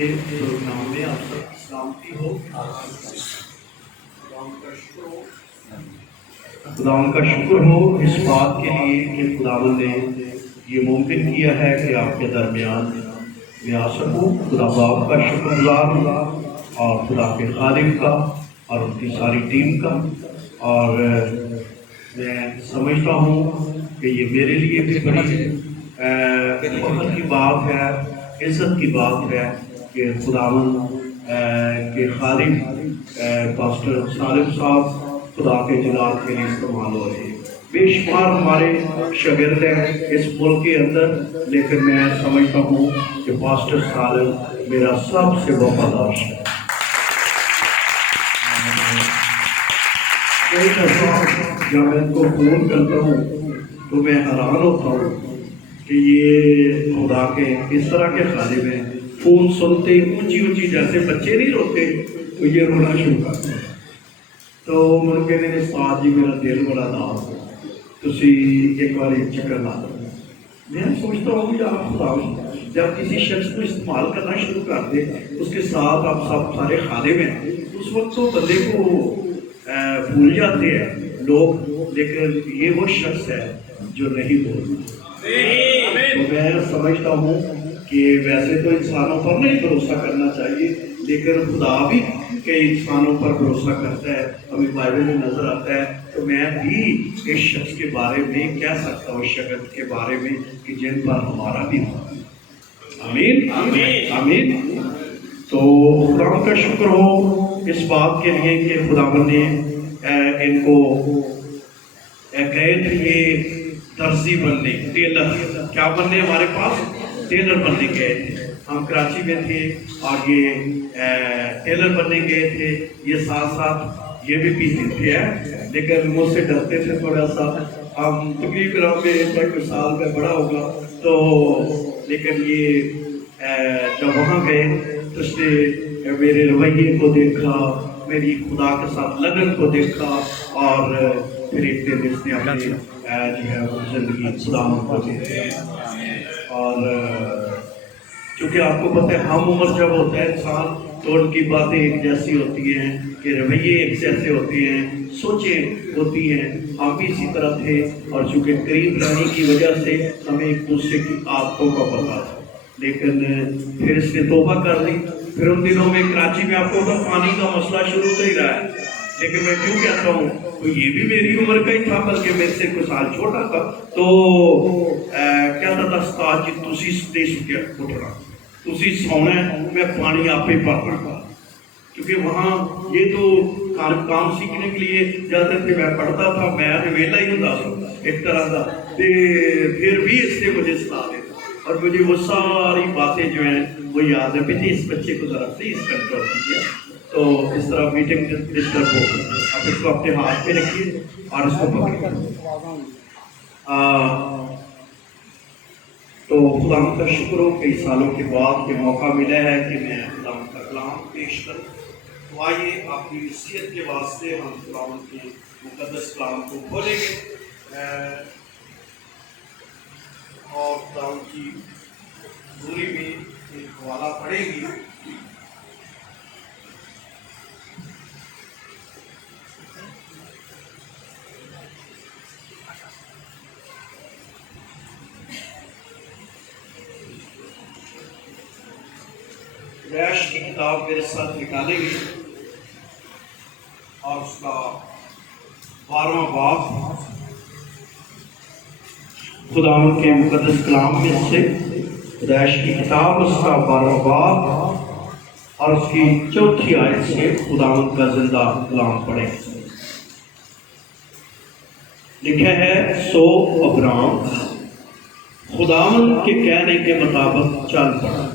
Programme میں آپ سب کی سلامتی ہو۔ خداوند کا شکر ہو اس بات کے لیے کہ خداوند نے یہ ممکن کیا ہے کہ آپ کے درمیان میں آ سکوں۔ خدا باپ کا شکر گزار ہوں اور خدا کے خادم کا اور ان کی ساری ٹیم کا، اور میں سمجھتا ہوں کہ یہ میرے لیے بھی بڑی فخر کی بات ہے، عزت کی بات ہے کہ خداوند کے خادم پاسٹر سالم صاحب خدا کے جلال کے لیے استعمال ہو رہے ہیں۔ بے شمار ہمارے شاگرد ہیں اس ملک کے اندر، لیکن میں سمجھتا ہوں کہ پاسٹر سالم میرا سب سے وفادار ہے۔ کئی دفعہ جب میں ان کو فون کرتا ہوں تو میں حیران ہوتا ہوں کہ یہ خدا کے اس طرح کے خادم ہیں، فون سنتے اونچی اونچی جیسے بچے نہیں روتے تو یہ رونا شروع کرتے ہیں۔ تو من کے میرے ساتھ جی میرا دل بڑا داس ہے، تسی ایک بار چکر لا دو۔ میں سوچتا ہوں کہ آپ خدا جب کسی شخص کو استعمال کرنا شروع کر دے، اس کے ساتھ آپ سب سارے خادم ہیں، اس وقت تو بندے کو بھول جاتے ہیں لوگ، لیکن یہ وہ شخص ہے جو نہیں بھولتا۔ تو میں سمجھتا ہوں کہ ویسے تو انسانوں پر نہیں بھروسہ کرنا چاہیے، لیکن خدا بھی کئی انسانوں پر بھروسہ کرتا ہے، ہمیں بائبل میں نظر آتا ہے۔ تو میں بھی اس شخص کے بارے میں کہہ سکتا ہوں، شخص کے بارے میں کہ جن پر ہمارا بھی آمین آمین آمین۔ تو خدا کا شکر ہو اس بات کے لیے کہ خداوند نے ان کو کہے تھے یہ درزی بننے، ٹیلر کیا بننے، ہمارے پاس ٹیلر بننے گئے تھے۔ ہم کراچی میں تھے اور یہ ٹیلر بننے گئے تھے، یہ ساتھ ساتھ یہ بھی پیتے تھے، لیکن مجھ سے ڈرتے تھے تھوڑا سا۔ ہم تقریباً کوئی سال میں بڑا ہوگا تو، لیکن یہ جب وہاں گئے تو اس نے میرے رویے کو دیکھا، میری خدا کے ساتھ لگن کو دیکھا، اور پھر ایک دن اس نے اپنی جو ہے زندگی خدا کو دی۔ اور چونکہ آپ کو پتہ ہے ہم عمر جب ہوتا ہے انسان تو ان کی باتیں ایک جیسی ہوتی ہیں، کہ رویے ایک جیسے ہوتے ہیں، سوچیں ہوتی ہیں۔ ہم بھی اسی طرح تھے، اور چونکہ قریب رہنے کی وجہ سے ہمیں ایک دوسرے کی عادتوں کا پتہ تھا، لیکن پھر اس نے توبہ کر لی۔ پھر ان دنوں میں کراچی میں آپ کو تو پانی کا مسئلہ شروع تو ہی رہا ہے، لیکن میں کیوں کہتا ہوں تو یہ بھی میری عمر کا ہی تھا، بلکہ میرے سے کچھ سال چھوٹا تھا۔ تو کہتا تھا استاد جی تسی دے سکے اٹھنا، تسی سونا ہے، میں پانی آپ ہی بھرنا تھا، کیونکہ وہاں یہ تو کام سیکھنے کے لیے جاتے تھے۔ میں پڑھتا تھا، میں ویلا ہی ہوتا تھا ایک طرح کا، پھر بھی اس نے مجھے سلا دیتا، اور مجھے وہ ساری باتیں جو ہیں وہ یاد ہے۔ بیٹی اس بچے کو ذرا پلیز کنٹرول کیجیے۔ تو اس طرح میٹنگ ڈسٹرب ہو، اب اس کو اپنے ہاتھ پہ رکھیے اور اس کو پکڑیے۔ تو خدا کا شکر ہو کئی سالوں کے بعد یہ موقع ملا ہے کہ میں خدا کا کلام پیش کروں۔ تو آئیے آپ کی نصیحت کے واسطے ہم خدا کے مقدس کلام کو کھولیں گے اور خدا کی حضوری میں ایک حوالہ پڑھیں گی۔ ریش کی کتاب میرے ساتھ نکالیں گے اور اس کا 12واں باب خداوند کے مقدس کلام میں سے، ریش کی کتاب اس کا 12واں باب اور اس کی 4تھی آیت سے خداوند کا زندہ کلام پڑھیں۔ لکھا ہے سو ابرام خداوند کے کہنے کے مطابق چل پڑا،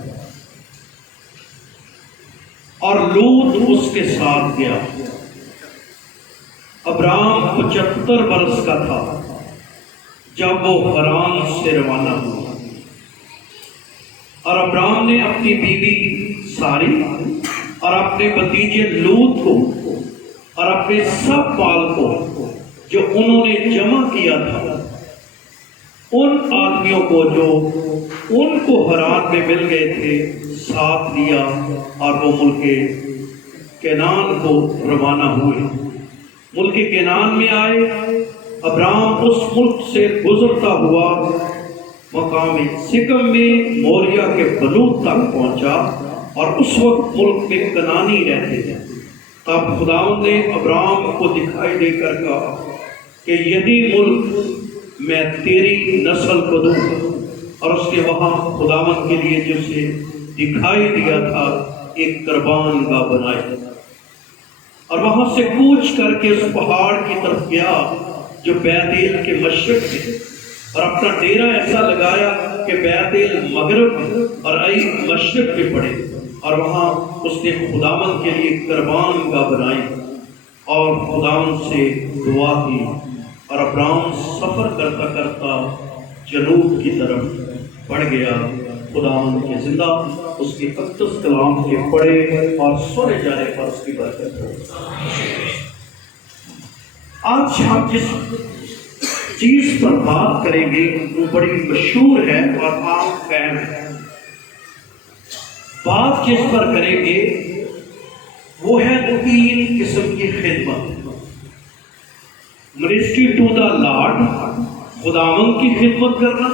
اور لوط اس کے ساتھ گیا۔ ابرام 75 برس کا تھا جب وہ حران سے روانہ ہوا، اور ابرام نے اپنی بیوی ساری اور اپنے بھتیجے لوط کو اور اپنے سب مال کو جو انہوں نے جمع کیا تھا، ان آدمیوں کو جو ان کو حران میں مل گئے تھے، ساتھ لیا اور وہ ملک کینان کو روانہ ہوئے۔ ملک کینان میں آئے، ابرام اس ملک سے گزرتا ہوا مقام سکم میں موریا کے بلوط تک پہنچا، اور اس وقت ملک میں کنانی رہتے تھے۔ تب خداوند نے ابرام کو دکھائی دے کر کہا کہ یہی ملک میں تیری نسل کو دوں گا، اور اس نے وہاں خداوند کے لیے جسے دکھائی دیا تھا ایک قربان گاہ بنائی، اور وہاں سے کوچ کر کے اس پہاڑ کی طرف گیا جو بیت ایل کے مشرق ہے، اور اپنا ڈیرا ایسا لگایا کہ بیت ایل مغرب اور ای مشرق میں پڑے، اور وہاں اس نے خداوند کے لیے قربان گاہ بنائی اور خداوند سے دعا کی۔ اور ابرام سفر کرتا کرتا جنوب کی طرف بڑھ گیا۔ خداوند کے زندہ اس کے اقدس کلام کے پڑھے اور سنے جانے پر اس کی برکت ہو۔ آج ہم جس چیز پر بات کریں گے وہ بڑی مشہور ہے اور عام فہم ہے۔ بات جس پر کریں گے وہ ہے 3 قسم کی خدمت۔ منسٹری ٹو دا لارڈ، خداوند کی خدمت کرنا،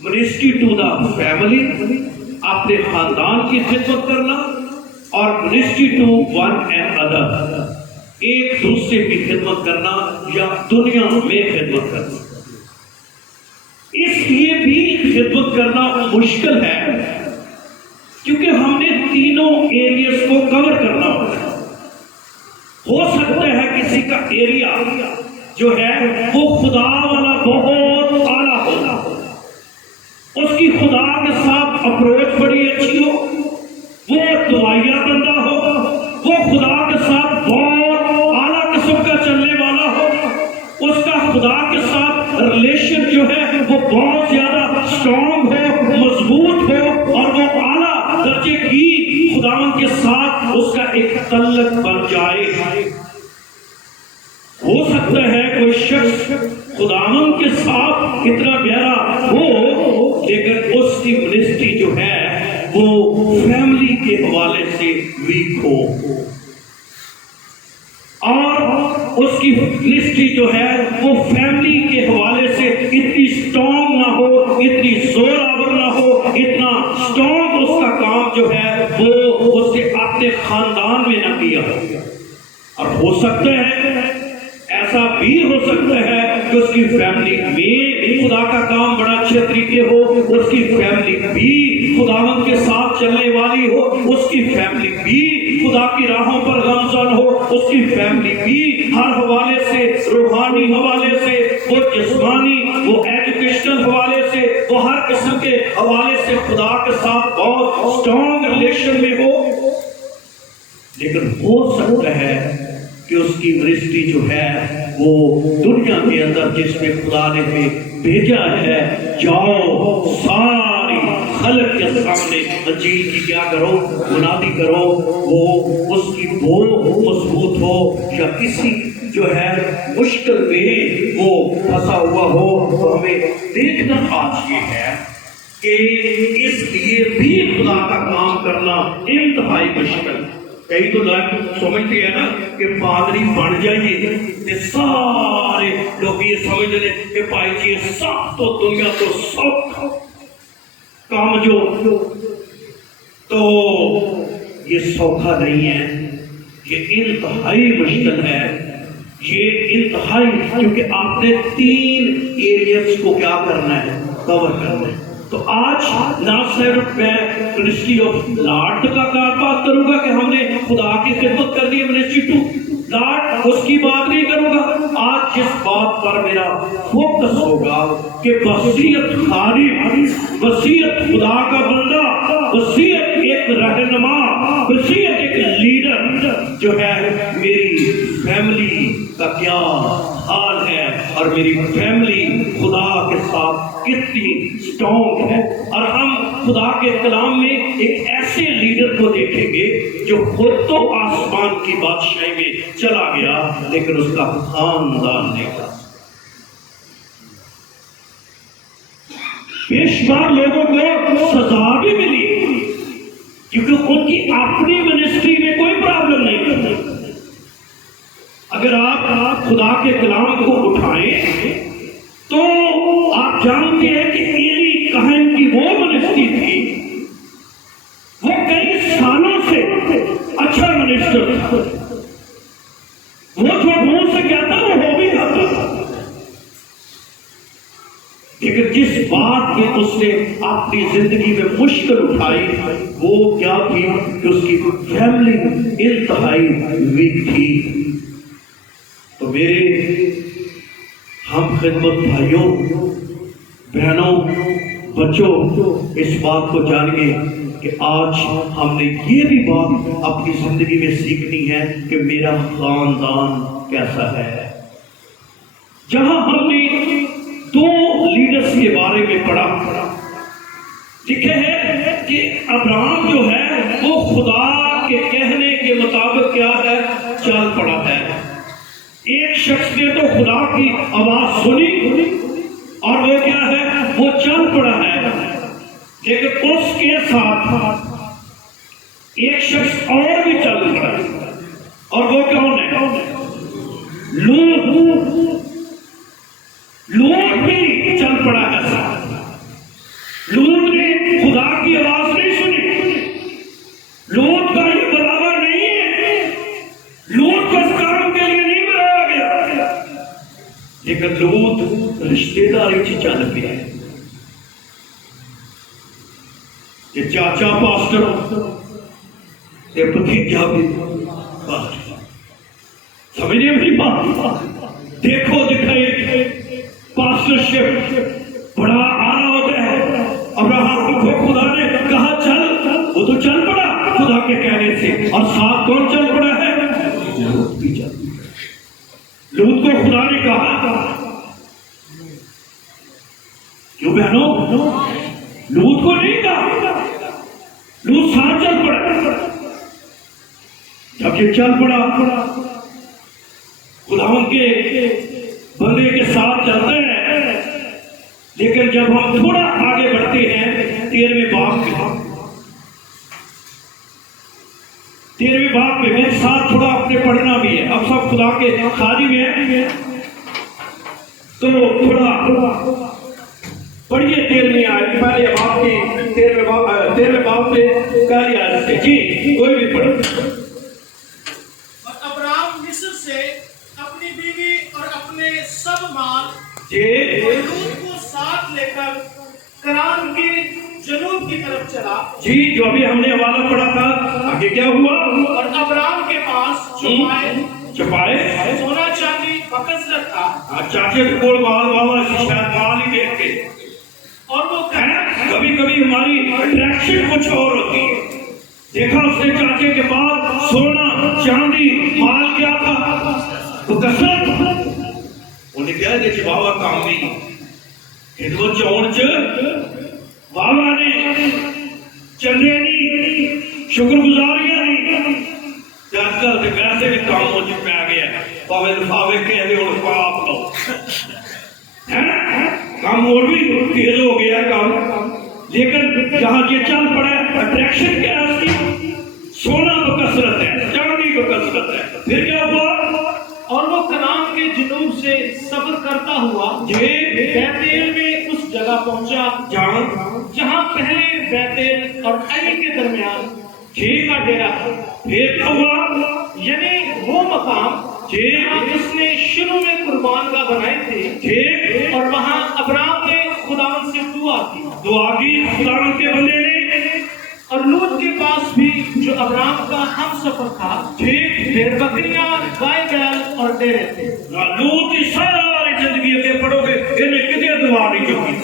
منسٹری ٹو دا فیملی، اپنے خاندان کی خدمت کرنا، اور ministry to one and other, ایک دوسرے کی خدمت کرنا یا دنیا میں خدمت کرنا۔ اس لیے بھی خدمت کرنا مشکل ہے کیونکہ ہم نے تینوں ایریاز کو کور کرنا ہوتا ہے۔ ہو سکتا ہے کسی کا ایریا جو ہے وہ خدا والا بہت اعلیٰ ہوگا، اس کی خدا کے ساتھ اپروچ بڑی اچھی ہو، وہ دعائیا بندہ ہو، وہ خدا کے ساتھ بہت اعلیٰ قسم کا چلنے والا ہو، اس کا خدا کے ساتھ ریلیشن جو ہے وہ بہت زیادہ اسٹرانگ ہو، مضبوط ہو، اور وہ اعلیٰ درجے کی خداوند کے ساتھ اس کا ایک تعلق بن جائے۔ ہو سکتا ہے کوئی شخص خداوند کے ساتھ اتنا گہرا ہو لیکن اس کی منسٹری جو ہے وہ فیملی کے حوالے سے ویک ہو، اور اس کی منسٹری جو ہے وہ فیملی کے حوالے سے اتنی اسٹرانگ نہ ہو، اتنی زور آور نہ ہو، اتنا اسٹرانگ اس کا کام جو ہے وہ اس نے اپنے خاندان میں نہ کیا ہو۔ اور ہو سکتا ہے ایسا بھی ہو سکتا ہے کہ اس کی فیملی میں خدا کا کام بڑا اچھے طریقے ہو، اس کی فیملی بھی خداوند کے ساتھ چلنے والی ہو، اس کی فیملی بھی خدا کی راہوں پر گامزن ہو، اس کی فیملی بھی ہر حوالے سے، روحانی حوالے سے، وہ جسمانی، وہ ایجوکیشنل حوالے سے، وہ ہر قسم کے حوالے سے خدا کے ساتھ بہت اسٹرانگ ریلیشن میں ہو، لیکن ہو سکتا ہے کہ اس کی منسٹری جو ہے وہ دنیا کے اندر جس میں خدا نے بھیجا ہے، جاؤ ساری خلق کے سامنے انجیل کی کیا کرو، منادی کرو، وہ اس کی بو مضبوط ہو یا کسی جو ہے مشکل میں وہ پھنسا ہوا ہو، تو ہمیں دیکھنا آج یہ ہے کہ اس لیے بھی خدا کا کام کرنا انتہائی مشکل۔ کئی تو لوگ سمجھتے ہیں نا کہ پادری بن جائیے کہ سارے لوگ یہ سمجھ لیں کہ بھائی جی سب تو دنیا تو سب کام جو تو یہ سوکھا نہیں ہے، یہ انتہائی مشکل ہے، یہ انتہائی، کیونکہ آپ نے 3 ایریاز کو کیا کرنا ہے، کور کرنا ہے۔ تو آج نہ صرف میں منسٹری آف لارڈ کا بات کروں گا کہ ہم نے خدا کی خدمت کرنی ہے، منسٹری ٹو لارڈ اس کی بات نہیں کروں گا۔ آج جس بات پر میرا فوکس ہوگا کہ وصیت خادم، وصیت خدا کا بندہ، وصیت ایک رہنما، وصیت ایک لیڈر جو ہے، میری فیملی کا کیا حال ہے اور میری فیملی خدا کے ساتھ کتنی اسٹرانگ ہے۔ اور ہم خدا کے کلام میں ایک ایسے لیڈر کو دیکھیں گے جو خود تو آسمان کی بادشاہی میں چلا گیا لیکن اس کا خاندان نہیں تھا۔ بے شمار لوگوں کو سزا بھی ملی، کیونکہ ان کی اپنی منسٹری میں کوئی پرابلم نہیں کرتی. اگر آپ خدا کے کلام کو اٹھائیں تو آپ جانتے ہیں کہ ایلی کہن کی وہ منسٹری تھی، وہ کئی سالوں سے اچھا منسٹر تھا، وہ جو منہ سے کہتا وہ ہو بھی جاتا تھا. لیکن جس بات میں اس نے اپنی زندگی میں مشکل اٹھائی وہ کیا تھی کہ اس کی فیملی انتہائی ویک تھی. تو میرے ہم خدمت بھائیوں بہنوں بچوں اس بات کو جانیے کہ آج ہم نے یہ بھی بات اپنی زندگی میں سیکھنی ہے کہ میرا خاندان کیسا ہے. جہاں ہم نے دو لیڈرز کے بارے میں پڑھا، لکھے ہے کہ ابراہم جو ہے وہ خدا کے کہنے کے مطابق کیا ہے چل پڑا ہے. ایک شخص نے تو خدا کی آواز سنی اور وہ کیا ہے وہ چل پڑا ہے. لیکن اس کے ساتھ ایک شخص اور بھی چل پڑا ہے، اور وہ کون ہے؟ لوط بھی چل پڑا ہے ساتھ. لوط نے خدا کی آواز نہیں سنی. لوط کا یہ برابر نہیں ہے، لوط کو اس کام کے لیے نہیں بنایا گیا. لیکن لوط رشتے داری سے چل پیا ہے. یہ چاچا پاسٹر یہ بھتیجا بھی پاسٹر. سمجھے میری بات؟ دیکھو دکھائے پاسٹرشپ بڑا آرا ہوتا ہے. ابراہم کو خدا نے کہا چل، وہ تو چل پڑا خدا کے کہنے سے. اور ساتھ کون چل پڑا ہے؟ لوط بھی چل پڑا. لوط کو خدا نے کہا کیوں بہنوں؟ لوط کو نہیں کہا، لوط ساتھ چل پڑا. جب یہ چل پڑا خدا ان کے بندے کے ساتھ چلتا ہے. لیکن جب ہم تھوڑا آگے بڑھتے ہیں 13ویں باب میں میرے ساتھ تھوڑا اپنے پڑھنا بھی ہے. اب سب خدا کے خادم ہیں تو تھوڑا پڑھیے 13ویں آیت. پہلے باب کی 13ویں باب میں پہلی آیت سے جی کوئی بھی پڑھے. اور ابراہم مصر سے اپنی بیوی اور اپنے سب مال اور لوط کو ساتھ لے کر کران کے جنوب کی طرف چلا. جی جو ابھی ہم نے حوالہ پڑھا تھا آگے کیا ہوا؟ اور ابراہم کے پاس چھپائے سونا چاندی بکثرت تھا. چاچے کے کول مال والا شاید مال ہی دیکھتے. اور وہ کبھی کبھی ہماری اٹریکشن کچھ اور ہوتی ہے. دیکھا اس نے چاچے کے پاس سونا چاندی مال کیا تھا وہ کثرت. انہیں کیا ہے بابا کام نہیں خدمت چون بابا نے چندے نہیں شکر گزاریاں نہیں. آج کل کے ویسے بھی کام ہو چکا آ گیا پاوے لفاوے کہہ دے اور پاپ لو کام اور بھی تیز ہو گیا کام. لیکن جہاں یہ چل پڑا ہے اٹریکشن کیا ہے اس کی؟ سونا تو کثرت ہے، چاندی کو کثرت ہے. پھر کیا ہوا؟ اور وہ کران کے جنوب سے سفر کرتا ہوا بیتیل میں اس جگہ پہنچا جہاں پہلے بیتیل اور علی کے درمیان کا ڈیرا تھا. پھر کیا ہوا؟ یعنی وہ مقام جس نے شروع میں قربان گاہ بنائی تھی. اور وہاں ابراہم نے خدا سے دعا کی خدا کے بندے نے. اور لوط کے پاس بھی جو ابراہم کا ہم سفر تھا بھیڑ بکریاں گائے بیل اور ڈیرے تھے. لوط کی ساری زندگی اگے پڑھو گے انہیں کدے دعا نہیں چکی.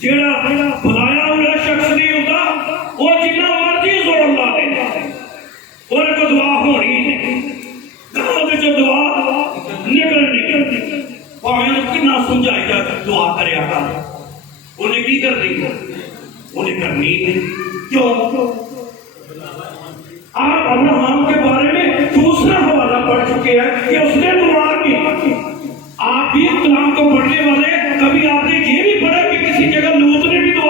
جیڑا بلایا ہوا شخص نہیں ہوتا وہ جتنا مرضی زور لا دے اور کو دعا ہونی نہیں. جو دعا نکلنی پاویں کتنا سمجھائی جا دعا کرے انہیں کی کرنی انہیں کرنی نہیں. کیوں؟ آپ ابراہم کے بارے میں دوسرا حوالہ پڑھ چکے ہیں کہ اس نے دعا کی. آپ بھی کلام کو پڑھنے والے کبھی آپ نے یہ بھی پڑھا کہ کسی جگہ لوط نے بھی دعا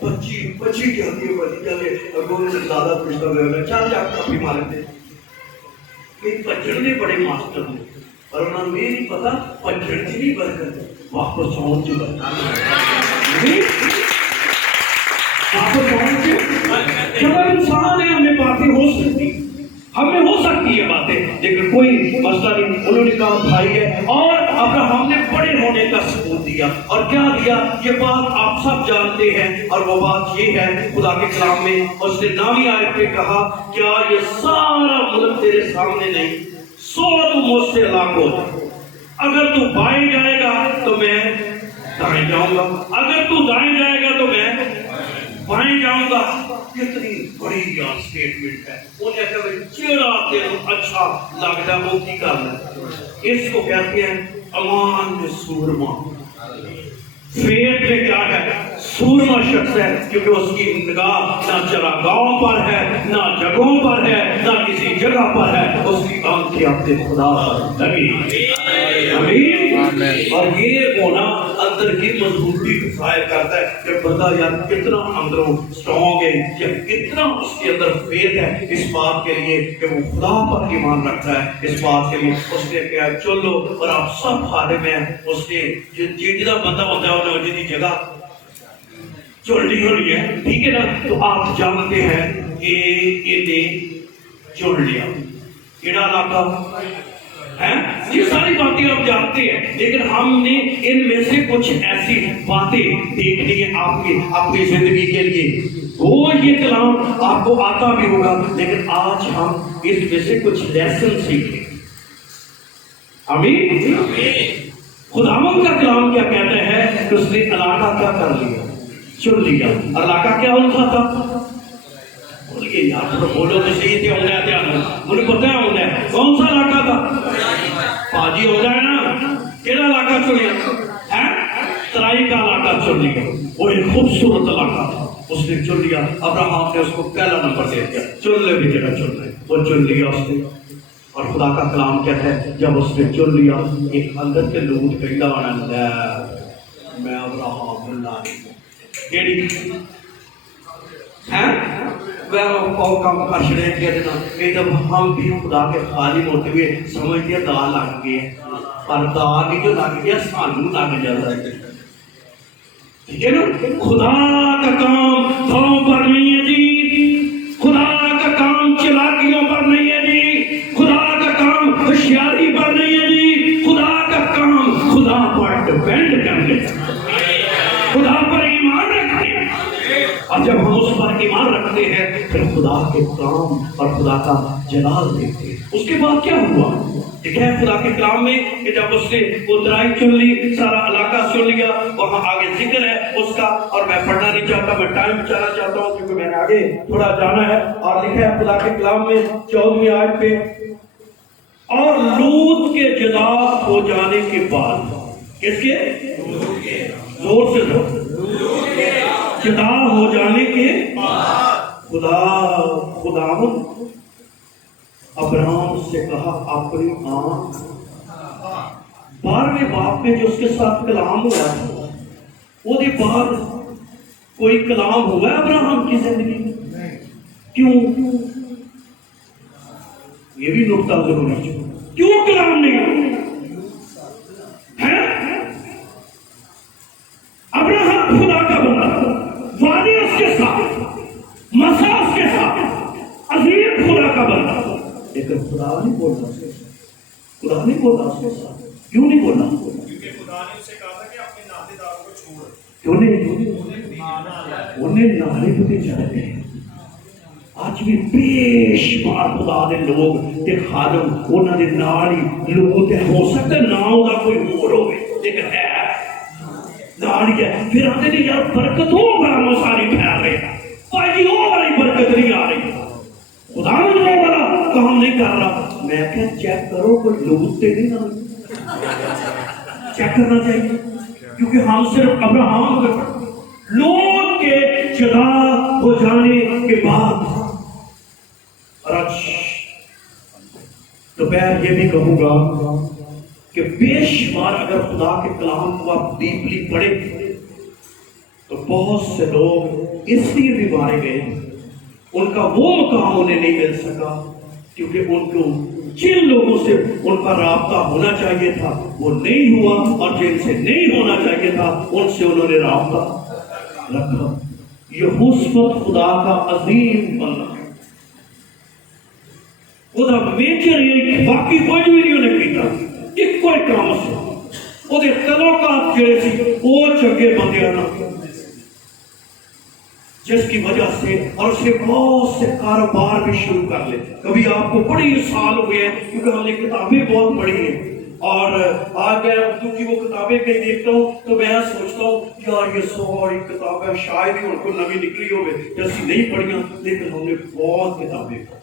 25 بچی کہتی ہے بچی چلے اگوں سے زیادہ پوچھتا ہوئے چل جا کافی مارے تھے کہ پچڑنے بڑے ماسٹر نے اور انہوں نے یہ نہیں پتا پچڑ کی نہیں برکت واپس آن کی واپس آن کی جب انسان ہے ہمیں باتیں ہو سکتی ہمیں ہو سکتی ہے باتیں لیکن کوئی مسئلہ نہیں. انہوں نے کہا بھائی ہے اور ابراہیم نے بڑے ہونے کا ثبوت دیا اور کیا دیا یہ بات آپ سب جانتے ہیں اور وہ بات یہ ہے خدا کے کلام میں اس نے 9ویں آیت پہ کہا کیا یہ سارا ملک تیرے سامنے نہیں سو تو مجھ سے الگ ہو جائے اگر تو بائیں جائے گا تو میں دائیں جاؤں گا اگر تو دائیں جائے گا تو میں بائیں جاؤں گا. کتنی بڑی سٹیٹمنٹ ہے انہیں کہا چیڑا تیرا اچھا لگتا ہے وہ کی کرنا ہے اس کو کہتے ہیں امان میں سورما. فیت میں کیا ہے سورما شخص ہے کیونکہ اس کی نگاہ نہ چراگاہوں پر ہے نہ جگہوں پر ہے نہ کسی جگہ پر ہے اس کی آنکھیں اپنے خدا پر لگی. اور یہ ہونا اندر کی مضبوطی ظاہر کرتا ہے کہ بندہ یار کتنا اندروں سٹرونگ ہے یا کتنا اس کے اندر فیت ہے اس بات کے لیے کہ وہ خدا پر ایمان رکھتا ہے. اس بات کے لیے اس نے کہا چلو اور آپ سب حالے میں اس نے جتنا بندہ ہوتا ہے انہیں جتنی جگہ چڑ لی ہوئی ہے ٹھیک ہے نا تو آپ جانتے ہیں کہ یہ چڑ لیا کیڑا علاقہ ہے یہ ساری باتیں آپ جانتے ہیں لیکن ہم نے ان میں سے کچھ ایسی باتیں دیکھنی ہے آپ کی اپنی زندگی کے لیے. وہ یہ کلام آپ کو آتا بھی ہوگا لیکن آج ہم اس میں سے کچھ لیسن سیکھیں. آمین. خداوند کا کلام کیا کہتا ہے کہ اس نے علاقہ کیا کر لیا چن لیا. علاقہ کیا ہوتا تھا بولیے یار بولو تو صحیح تھے ہونا ہے مجھے پتہ ہے ہونا ہے کون سا علاقہ تھا پاجی ہو جائے نا کیڑا علاقہ چنیا ہے ترائی کا علاقہ چن لیا. وہ ایک خوبصورت علاقہ تھا اس نے چن لیا. ابراہیم نے اس کو پہلا نمبر دے دیا چن لے بھی جگہ چن لے وہ چن لیا اس نے. اور خدا کا کلام کہتا ہے جب اس نے چن لیا ایک اندر کے لوگ کہنا آنا میں ابراہیم اللہ کیڑی ہم بھی خدا کے خالق ہوتے ہوئے سمجھتے ہیں دا لگ گئے پر دا نہیں جو لگ گیا سانو لگ جاتا ہے ٹھیک ہے نا. خدا کا کام تھوڑوں پر نہیں ہے جی خدا کا کام چلاکیوں پر نہیں ہے جی خدا کا کام ہوشیاری پر نہیں ہے جی خدا کا کام خدا پر ڈپینڈ کرنے خدا پر ایمان رکھتے ہیں اور جب ہم اس پر ایمان رکھتے ہیں پھر خدا کے کام اور خدا کا جلال دیکھتے ہیں. اس کے بعد کیا ہوا لکھا ہے خدا کے کلام میں کہ جب اس نے وہ ترائی چن لی سارا علاقہ چن لیا وہاں آگے ذکر ہے اس کا اور میں پڑھنا نہیں چاہتا میں ٹائم بچانا چاہتا ہوں کیونکہ میں نے آگے تھوڑا جانا ہے. اور لکھا ہے خدا کے کلام میں 14ویں آیت پہ اور لوط کے جدا ہو جانے کے بعد کس کے زور سے جدا ہو جانے کے خداوند ابراہیم سے کہا اپنی آنکھ 12ویں باپ میں جو اس کے ساتھ کلام ہوا ہے وہ دے بعد کوئی کلام ہوا ہے ابراہیم کی زندگی میں کیوں یہ بھی نقطہ ضروری ہے کیوں کلام نہیں ہے ابراہیم خدا کا بندہ وعدے اس کے ساتھ مسا اس کے ساتھ عظیم خدا کا بندہ لیکن خدا نہیں بولتا خدا نہیں بولتا اس کے ساتھ کیوں نہیں بولنا کیونکہ خدا نے اسے کہا تھا کہ اپنے ناطے داروں کو چھوڑ کیوں نہیں انہیں نالے پتے چاہتے ہیں. آج بھی بے شمار خدا دے لوگ تے خادم انہاں دے نال ہی لوگ تے ہو سکتا ہے نہ دا کوئی اور ہوے لیکن ہے نال ہی ہے. پھر آتے ہیں یار برکت ہو گھروں ساری پھیل رہی ہے پاجی ہو والی برکت نہیں آ رہی خدا نے وہ والا کام نہیں کر رہا. میں کہ چیک کرو کوئی لوگ تے نہیں نہ چیک کرنا چاہیے کیونکہ ہم صرف ابراہیم کے لوگ کے جدا ہو جانے کے بعد اور آج دوپہر یہ بھی کہوں گا کہ بے شمار اگر خدا کے کلام کو آپ ڈیپلی پڑھیں تو بہت سے لوگ اس لیے بھی مارے گئے، ان کا وہ مقام انہیں نہیں مل سکا کیونکہ ان کو جن لوگوں سے ان کا رابطہ ہونا چاہیے تھا وہ نہیں ہوا، اور جن سے نہیں ہونا چاہیے تھا ان سے انہوں نے رابطہ رکھا۔ یہ حسبت خدا کا عظیم بننا ہے۔ خدا میجر یہ باقی کوئی بھی نہیں انہیں کیتا، ایک کوئی کام سے وہ تعلقات جڑے سی وہ چنگے بندے نہ، جس کی وجہ سے اور اسے بہت سے کاروبار بھی شروع کر لے۔ کبھی آپ کو بڑی سال ہوئے ہیں کیونکہ ہم نے کتابیں بہت پڑھی ہیں، اور آج میں اردو کی وہ کتابیں کہیں دیکھتا ہوں تو میں سوچتا ہوں یار یہ ساری کتابیں شاید ہی ان کو نئی نکلی ہوئے جیسی نہیں پڑھیاں، لیکن ہم نے بہت کتابیں پڑھی،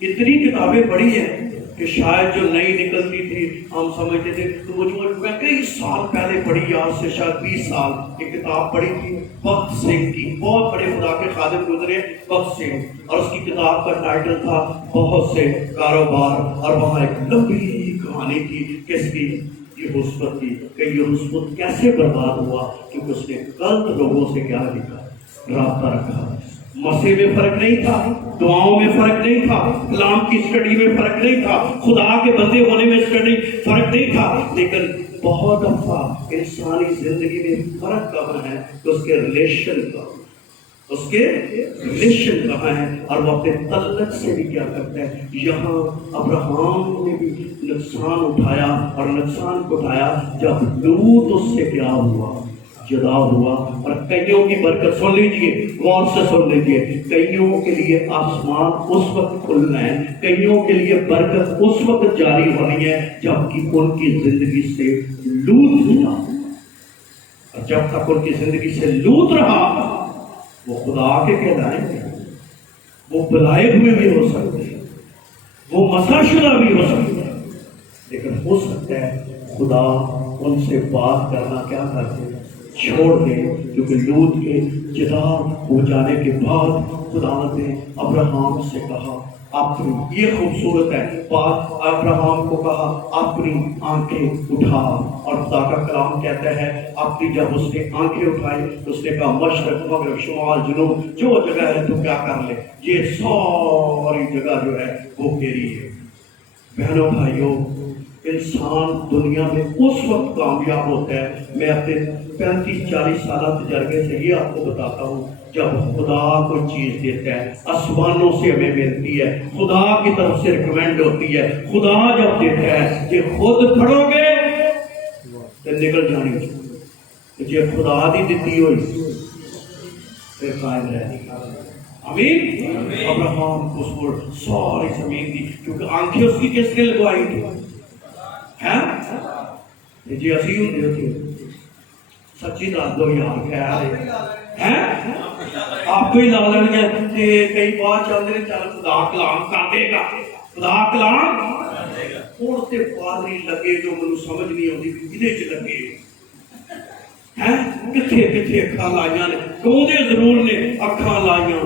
اتنی کتابیں پڑھی ہیں کہ شاید جو نئی نکلتی تھی ہم سمجھتے تھے تو وہ جو میں کئی سال پہلے پڑھی، آج سے شاید 20 سال ایک کتاب پڑھی تھی بخت سنگھ کی، بہت بڑے خدا کے خادم گزرے بخت سنگھ، اور اس کی کتاب کا ٹائٹل تھا بہت سے کاروبار، اور وہاں ایک لمبی کہانی تھی کس کی، یہ حسبت کی، کہ یہ حسبت کیسے برباد ہوا، کیونکہ اس نے غلط لوگوں سے کیا لکھا، رابطہ رکھا۔ مسیح میں فرق نہیں تھا، دعاؤں میں فرق نہیں تھا، کلام کی اسٹڈی میں فرق نہیں تھا، خدا کے بندے ہونے میں اسٹڈی فرق نہیں تھا، لیکن بہت دفعہ انسانی زندگی میں فرق کہاں ہے کہ اس کے ریلیشن کا، اس کے ریلیشن کہاں ہے، اور وہ اپنے تعلق سے بھی کیا کرتا ہے۔ یہاں ابراہیم نے بھی نقصان اٹھایا، اور نقصان اٹھایا جب لوط اس سے کیا ہوا، جدا ہوا۔ اور کئیوں کی برکت سن لیجئے، غور سے سن لیجئے، کئیوں کے لیے آسمان اس وقت کھلنا ہے، کئیوں کے لیے برکت اس وقت جاری ہونی ہے جبکہ ان کی زندگی سے لوط ملا، اور جب تک ان کی زندگی سے لوط رہا وہ خدا کے کہلائیں گے، وہ بلائے ہوئے بھی ہو سکتے ہیں، وہ مسا شدہ بھی ہو سکتے ہیں، لیکن ہو سکتا ہے خدا ان سے بات کرنا کیا کرتے ہیں، چھوڑ دیں، کیونکہ لوط کے جدا ہو جانے کے بعد خدا نے ابراہیم سے کہا اپنی، یہ خوبصورت ہے بات، ابراہیم کو کہا اپنی آنکھیں اٹھا، اور خدا کا کلام کہتا ہے اپنی جب اس نے آنکھیں اٹھائی تو اس نے کہا مشرق مغرب شمال جنوب جو جگہ ہے تو کیا کر لے، یہ ساری جگہ جو ہے وہ تیری ہے۔ بہنوں بھائیوں، انسان دنیا میں اس وقت کامیاب ہوتا ہے، میں اپنے 35-40 سالہ تجربے سے یہ آپ کو بتاتا ہوں، جب خدا کوئی چیز دیتا ہے آسمانوں سے ہمیں ملتی ہے، خدا کی طرف سے ریکمینڈ ہوتی ہے، خدا جب دیتا ہے کہ خود پڑھو گے تو نکل جانی چاہیے، جی خدا دی دیتی ہوئی پھر قائم رہے گی۔ آمین۔ ابراہیم کو ساری زمین دی، کیونکہ آنکھیں اس کی کس نے لگوائی تھی، جی عظیم ہوتے سچی دس دو یار، خیر ہے آپ کو ہی لا لیں گے کہ کئی بار چلتے ہیں چل خدا کلام کر دے گا، خدا کلام ہوں تے پادری لگے جو مجھے سمجھ نہیں آتی کدے چ لگے ہیں، کتنے کتنے اکھاں لائیاں نے، کودے ضرور نے اکھاں لائیاں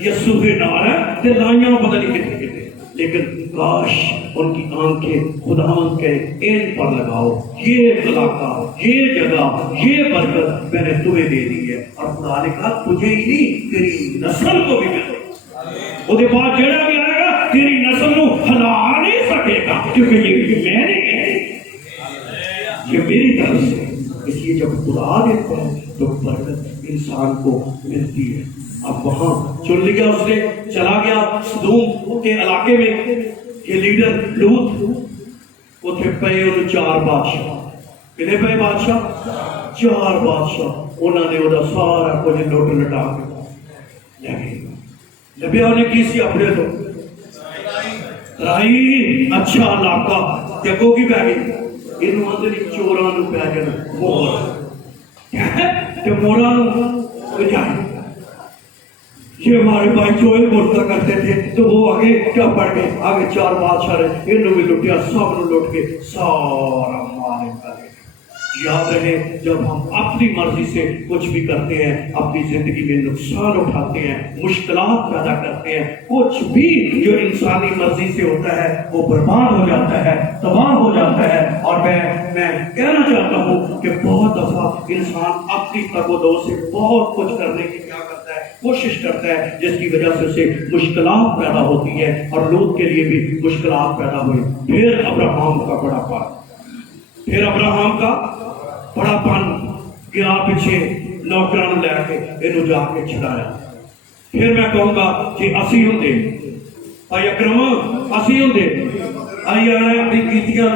یسوع کے نال ہے تے لائیاں پتہ نہیں کتنے کتنے، لیکن کاش ان کی آنکھیں خداوند کے ان پر لگاؤ، یہ علاقہ، یہ جگہ، یہ برکت میں نے تمہیں دے دی ہے، اور خدا نے کہا تجھے ہی نہیں تیری نسل کو بھی میں دے، وہ دے بعد جڑا بھی آئے گا تیری نسل کو ہلا نہیں سکے گا، کیونکہ یہ میں نے ہے، یہ میری طرف سے۔ اس لیے جب خدا دیتا ہے تو برکت انسان کو ملتی ہے۔ اب وہاں چن لیا اس نے، چلا گیا سدوم کے علاقے میں، یہ لیڈر لوط، وہ تھے پے ان 4 بادشاہ، کتنے پے بادشاہ، 4 بادشاہ، انہوں نے وہ سارا کچھ لوٹ لٹا کے لے گئے، لبیا انہیں کی سی اپنے تو رائی اچھا علاقہ جگہوں کی پہ گئی، انہوں نے چوراں نو پہ جانا مور کہ موراں نو جائے، یہ ہمارے بھائی چوئے بولتا کرتے تھے تو وہ آگے کیا پڑ گئے، آگے 4 بادشاہ رہے، انہوں بھی لٹیا، سب نے لٹ کے سارا مال ان کا لے گئے۔ یاد رہے جب ہم اپنی مرضی سے کچھ بھی کرتے ہیں، اپنی زندگی میں نقصان اٹھاتے ہیں، مشکلات پیدا کرتے ہیں، کچھ بھی جو انسانی مرضی سے ہوتا ہے وہ برباد ہو جاتا ہے، تباہ ہو جاتا ہے۔ اور میں کہنا چاہتا ہوں کہ بہت دفعہ انسان اپنی تگ و دو سے بہت کچھ کرنے کی کیا کرتا ہے، کوشش کرتا ہے، جس کی وجہ سے اسے مشکلات پیدا ہوتی ہے، اور لوط کے لیے بھی مشکلات پیدا ہوئی۔ پھر ابراہیم کا بڑا پن گیا پیچھے نوکران لے کے انہوں جا کے چھڑایا۔ پھر میں کہوں گا کہ اسی ہوں دے آئی اکرم اسی ہوں دے آئی آنے اپنی کیتیاں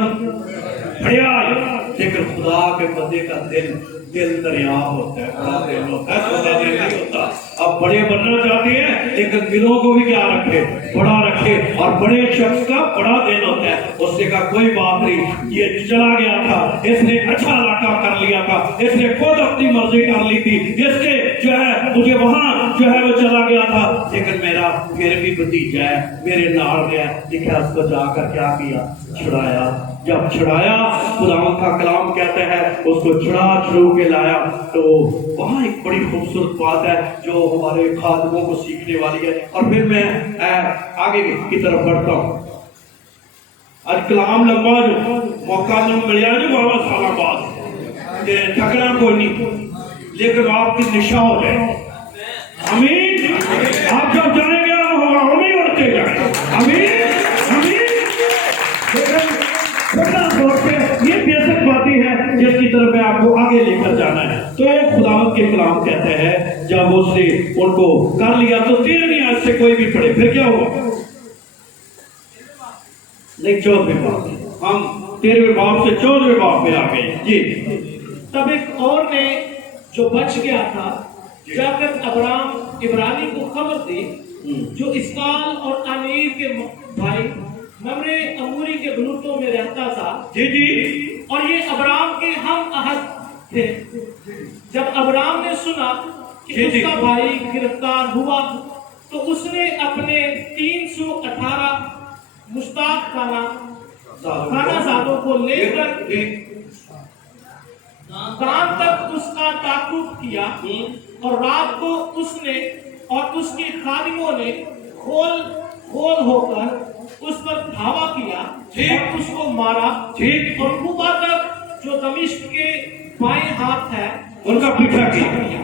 بھڑیا آئی، لیکن خدا کے بندے کا دل دریا ہوتا ہے، بڑا دل ہوتا ہے، خدا دل نہیں ہوتا۔ اب بڑے بننا چاہتے ہیں لیکن دلوں کو بھی کیا رکھے، بڑا رکھے، اور بڑے شخص کا بڑا دل ہوتا ہے۔ اس نے کہا کوئی بات نہیں، یہ چلا گیا تھا، اس نے اچھا علاقہ کر لیا تھا، اس نے خود اپنی مرضی کر لی تھی، جس کے جو ہے مجھے وہاں جو ہے وہ چلا گیا تھا، لیکن میرا پھر بھی بھتیجا ہے، میرے نال گیا، دیکھا اس کو جا کر کیا کیا، چھڑایا۔ جب چھڑایا، خدا کا کلام کہتا ہے اس کو چھڑو کے لایا، تو وہاں ایک بڑی خوبصورت بات ہے جو ہمارے خادموں کو سیکھنے والی ہے۔ اور پھر میں آگے کی طرف بڑھتا ہوں۔ آج کلام لمبا جو موقع نہ ملیا جو بابا سالہ بعد تھکنا کوئی نہیں، لیکن آپ کی نشا ہو جائے۔ امین۔ آپ جب جائیں گے ہوگا ہم ہی اڑتے جائیں۔ امین امین۔ یہ بیسک باتیں ہیں جس کی طرف میں آپ کو آگے لے کر جانا ہے۔ تو خداوند کے کلام کہتے ہیں جب اس نے ان کو کر لیا تو 13ویں آیت سے کوئی بھی پڑھے، پھر کیا ہوا؟ نہیں 14ویں باب، ہم 13ویں باب سے 14ویں باب میں آ گئے۔ جی۔ تب ایک اور نے جو بچ گیا تھا جا کر ابرام عبرانی کو خبر دی جو اسکال اور انیر کے بھائی ممرے اموری کے بلوتوں میں رہتا تھا۔ جی جی۔ اور یہ ابرام کے ہم عہد تھے۔ جب ابرام نے سنا کہ اس کا بھائی گرفتار ہوا تو اس نے اپنے 318 مشتاق خانہ زادوں کو لے کر دان تک اس کا تعاقب کیا، اور رات کو اس نے اور اس کے خادموں نے کھول ہو کر اس پر دھاوا کیا اور اس کو مارا، اور کوبا تک جو دمشق کے بائیں ہاتھ ہے ان کا پیچھا کیا،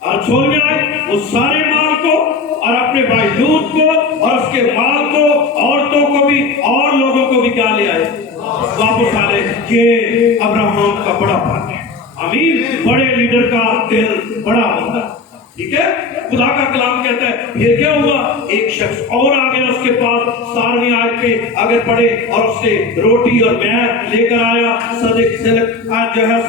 اور چھوڑ گئے اس سارے مال کو اور اپنے بھائی لوط کو اور اس کے مال کو، عورتوں کو بھی اور لوگوں کو بھی کیا لے آئے، واپس آ لے۔ یہ ابراہیم کا بڑا پن ہے۔ امین۔ بڑے لیڈر کا دل بڑا ہوتا ہے، ٹھیک ہے۔ خدا کا کلام کہتا ہے پھر کیا ہوا، ایک شخص اور آ گیا اس کے پاس، 17ویں آیت پہ اگر پڑھے، اور اس سے روٹی اور مے لے کر آیا۔ جو ہے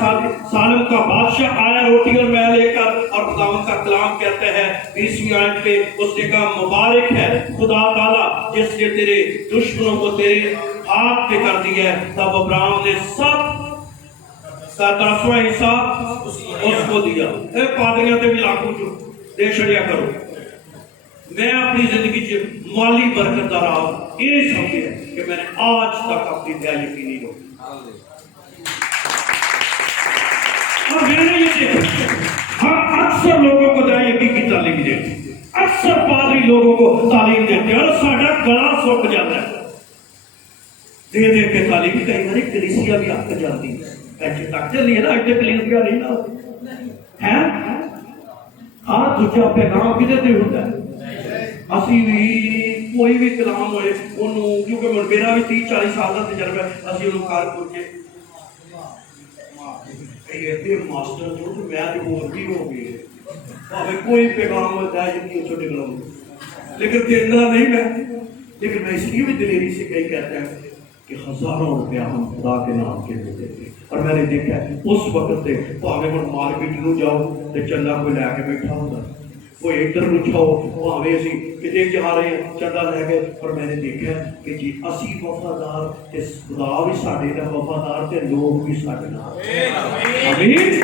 سالم کا بادشاہ آیا روٹی اور مے لے کر، اور خدا کا کلام کہتا ہے 20ویں آیت پہ اس نے کہا مبارک ہے خدا تعالیٰ جس نے تیرے دشمنوں کو تیرے ہاتھ پہ کر دیا ہے۔ تب ابراہیم نے 10واں حصہ اس کو دیا۔ اے پادریاں تے بھی لاکھوں جو دے چھڑیا کرو۔ میں اپنی زندگی سے مالی برکت رہا ہوں، یہ سمجھے کہ میں نے آج تک اپنی دیا یقینی ہو۔ اور میں نے یہ دیکھا ہم اکثر لوگوں کو دیا یقین کی تعلیم دیتے ہیں، اکثر پادری لوگوں کو تعلیم دیتے ہیں، اور ساڑھا گلا سوک جاتا ہے دے کے تعلیم۔ کئی باری کلیسیا بھی آپ کو جاتی ہے، ایسے تک چلی ہے نا، ایسے کلیسیا نہیں نہ ہوتی ہے۔ ہاں دوجا پیغام کدے تے ہوتا ہے، اسی بھی کوئی بھی کلام ہوئے انہوں، کیونکہ میرا بھی 30-40 سال کا تجربہ ہے، اسی انہوں کار پوچھے یہ ماسٹر جو تو میں جو ہو بھی ہو گئی ہے، کوئی پیغام ہوتا ہے جن چھوٹے کلام، لیکن دینا نہیں میں، لیکن میں اس لیے بھی دلیری سے کئی کہتا ہے کہ ہزاروں روپیہ ہم خدا کے نام کے دیتے تھے۔ اور میں نے دیکھا ہے اس وقت سے پاوے وہ مارکیٹ نو جاؤ تو چندہ کوئی لے کے بیٹھا ہوتا، کوئی ادھر نو جاؤ پاوے اسی کتے جا رہے ہیں چندہ لے گئے۔ اور میں نے دیکھا ہے کہ جی اسی وفادار تے خدا بھی ساڈے دا وفادار تے لوگ بھی ساڈے نال۔ آمین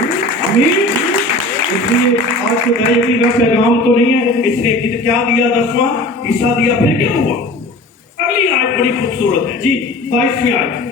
آمین۔ اس لیے آج تو دائمی کا پیغام تو نہیں ہے، اس نے کیا دیا، 10واں حصہ دیا۔ پھر کیا ہوا؟ اگلی آیت بڑی خوبصورت ہے جی، 22ویں آیت۔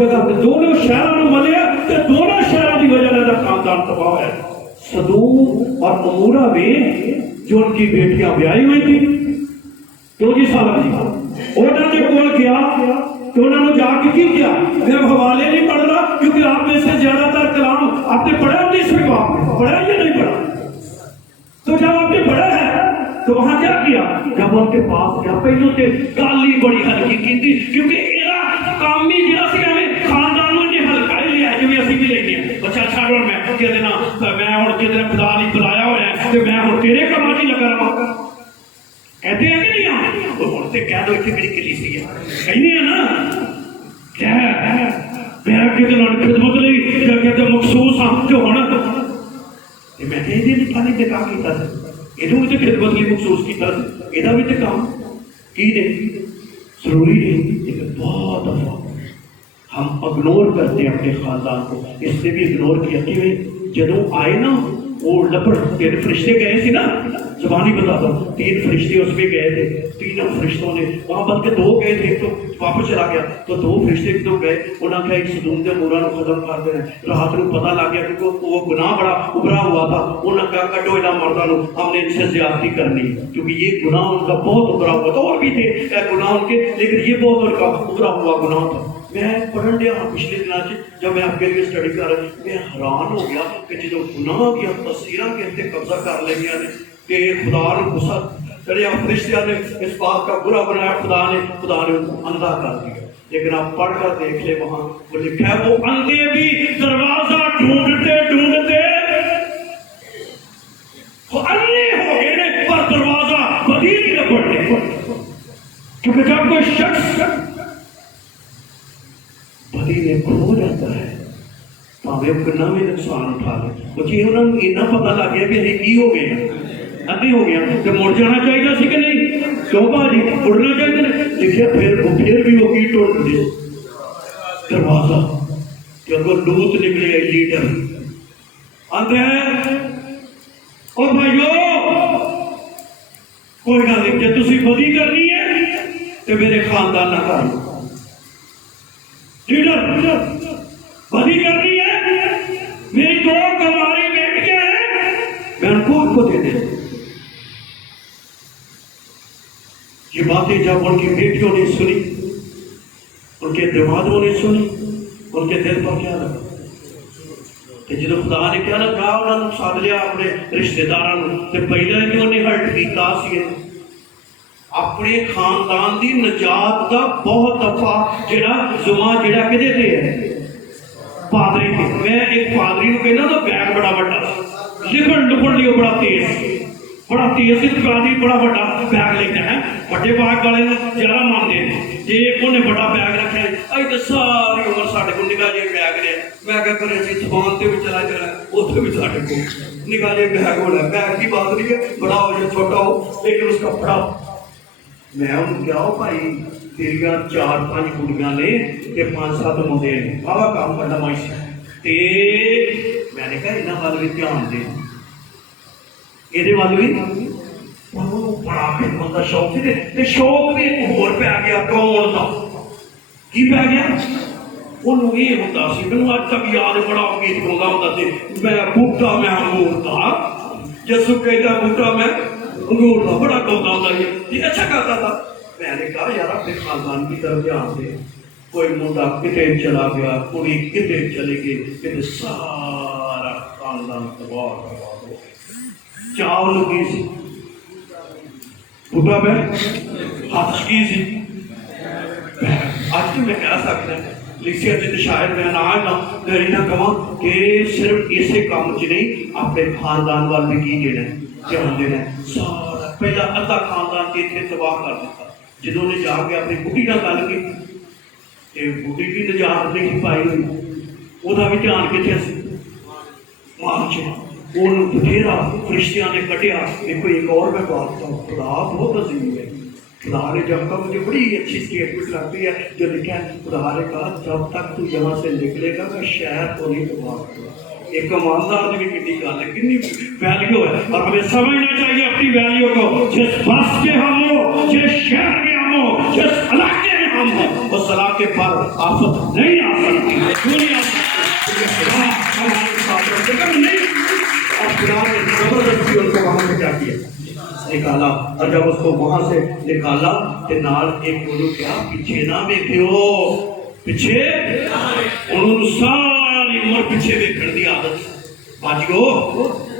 جگہ تے دونوں شہراں نوں ملیا تے دونوں شہراں دی وجہ نال خاندان تباہ ہوا. صدوم اور عمورہ میں جو ان کی بیٹیاں بیائی ہوئی تھی 24 سال کی انہوں نے کول کیا تو انہوں نے جا کے کی کیا. میں حوالے نہیں پڑھ رہا کیونکہ آپ میں سے زیادہ تر کلام آپ نے پڑھا 19ویں باب میں پڑھا یا نہیں پڑھا. تو جب آپ نے پڑھا ہے تو وہاں کیا کیا؟ جب ان کے پاس گیا پہلو سے گالی بڑی ہلکی کی تھی کیونکہ یہ کامی جہاں سے ہمیں خاندانوں نے ہلکا ہی لیا ہے جو اسی بھی لے گئے. بچہ چھاڑ اور میں کہ دینا میں اور کہ دینا خدا نہیں بلایا ہوا ہے تو میں اور تیرے کام نہیں لگا رہا. کہتے ہیں کہ نہیں وہ عورتیں کہہ دو کہ میری کلیسی ہے کہیں ہے نا کیا ہے میں کہتے ہیں خدمت لئی کیا کہتے ہیں مخصوص ہاں جو ہونا میں کہیں دے نہیں پانی دکھا کیتا تھا یہ بھی خدمت لئی مخصوص کیتا تھا یہ بھی تو کام کی نہیں ضروری نہیں لیکن بہت دفعہ ہم اگنور کرتے ہیں اپنے خاندان کو. اس سے بھی اگنور کیا کہ جدوں آئے نا وہ لپڑ 3 فرشتے گئے تھے نا زبانی بتا دو 3 فرشتے اس میں گئے تھے. 3 فرشتوں نے وہاں بلکہ 2 گئے تھے تو واپس چلا گیا تو 2 فرشتے تو گئے انہوں نے کہا ایک صدوم دے عمورہ کو ختم کر دینا. رات کو پتہ لگ گیا کیونکہ وہ گناہ بڑا ابھرا ہوا تھا. انہوں نے کہا کٹو انہاں مردوں کو ہم نے ان سے زیادتی کرنی کیونکہ یہ گناہ ان کا بہت ابھرا ہوا تھا. اور بھی تھے گناہ ان کے لیکن یہ بہت ان کا ابھرا ہوا گناہ تھا. میں پڑھن دیا پچھلے دنوں سے جب میں آپ کے لیے اسٹڈی کر رہا میں حیران ہو گیا کہ جب گناہ کی تصویراں کے قبضہ کر لیا نے کہ خدا نے غصہ چڑھیا فرشتیاں نے اس بات کا برا بنایا خدا نے اندھا کر دیا. لیکن آپ پڑھ کر دیکھ لیں وہاں وہ لکھا ہے وہ اندھے بھی دروازہ ڈھونڈتے ڈھونڈتے وہ اندھے ہو گئے پر دروازہ بدی نہیں لپٹنے کیونکہ جب کوئی شخص بدی میں کھو جاتا ہے پاوے کنا میں نقصان اٹھا لے مجھے انہوں نے اتنا پتہ لگ گیا کہ یہ کی ہو گئے ادھے ہو گیا تو مڑ جانا چاہیے سی کہ نہیں کیوں بھاجی مڑنا چاہیے دیکھا پھر بھی وہ کی ٹوٹ دے دروازہ کہ اگر لوت نکلے لیڈر اندھے اور بھائیو کوئی گل نہیں جے تسی بدی کرنی ہے تو میرے خاندان نہ کر لیڈر بدی کرنی ہے میری 2 کماری بیٹھ کے میں ان کو دے دے. یہ باتیں جب ان کی بیٹیوں نے سنی ان کے دمادوں نے سنی ان کے دل پر کیا لگا کہ جب خدا نے کیا نہ کہا انہوں نے ساتھ لیا اپنے رشتہ داروں نے پہلے کہ انہیں ہرٹ کیتا سی اپنے خاندان دی نجات کا بہت دفعہ جڑا زما جڑا کہ دیتے ہیں پادری تھے. میں ایک پادری کو کہنا تو بیگ بڑا بڑا لکھن لکھن لیو بڑا تیز پادری بڑا بڑا بیگ لیتا ہے بڑے بیگ والے زیادہ مانتے ہیں جی انہیں بڑا بیگ رکھا ہے اج تو ساری عمر ساڈے کو نکاح جی بیگ رہے میں کیا کرے جی سامان سے بھی چلا اتنے بھی ساڈے کو نکاح جی بیگ ہونا بیگ کی بات نہیں ہے بڑا ہو یا چھوٹا ہو لیکن اس کا بڑا میں انہوں کیا ہو بھائی تیریاں 4-5 کڑیاں نے تے 5-7 مندے نے آوا کام کرنا مائشا تے میں نے کہا انہاں وال بھی دھیان دے یہ وال بھی بڑا خدمت کا شوق سی تے شوق بھی ایک ہور پہ آ گیا کون دا کی پہ گیا انہوں یہ ہوتا سی مینوں اج تک یاد بڑا امید ہوتا ہوتا سی میں بوٹا میں انگور دا جسو کہتا بوٹا میں انگور دا بڑا ہوتا ہوتا یہ اچھا کہتا تھا. میں نے کہا یار اپنے خاندان کی طرف دھیان دے کوئی منڈا کتے چلا گیا کڑی کتے چلے گئے کتے سارا خاندان تباہ برباد ہو چاول کی سی بوٹا میں ہاتھ کی سی آج تو میں کہہ سکتا ہے لکھیا جی شاید میں نہ تیری نہ کہاں کہ صرف اسے کام چ نہیں اپنے خاندان وال بھی کی دینا دھیان دینا سارا پہلا ادھا خاندان کے اتنے تباہ کر دیتا جنہوں نے جا کے اپنی بڑھی نہ گل کی کہ بڑھی بھی نجات نہیں پائی ہوئی وہ بھی دھیان کتنے سی مارچ بتھیرا فرشتیاں نے کٹیا دیکھو ایک اور میں بات کروں خدا بہت عظیم ہے. خدا نے جب کا مجھے بڑی اچھی اسٹیٹمنٹ لگتی ہے جو لکھا ہے خدا نے کہا جب تک تو یہاں سے نکلے گا میں شہر کو نہیں تباہ کروں. ایک ایماندار بھی کتنی گل ہے کتنی ویلیو ہے اور ہمیں سمجھنا چاہیے اپنی ویلیو کو جس بس کے ہم ہو جس شہر میں ہم ہو جس علاقے میں ہم ہیں اور صلاح کے پر آفت نہیں آ سکتی، کیوں نہیں آ سکتی؟ خدا ہمارے ساتھ ہے، لیکن نہیں۔ اور خدا نے زبردستی ان کو وہاں سے کیا کیا؟ نکالا۔ اور جب اس کو وہاں سے نکالا تو نال ایک بولو کیا پیچھے نہ دیکھو، پیچھے انہوں نے ساری عمر پیچھے دیکھنے دی عادت باجیو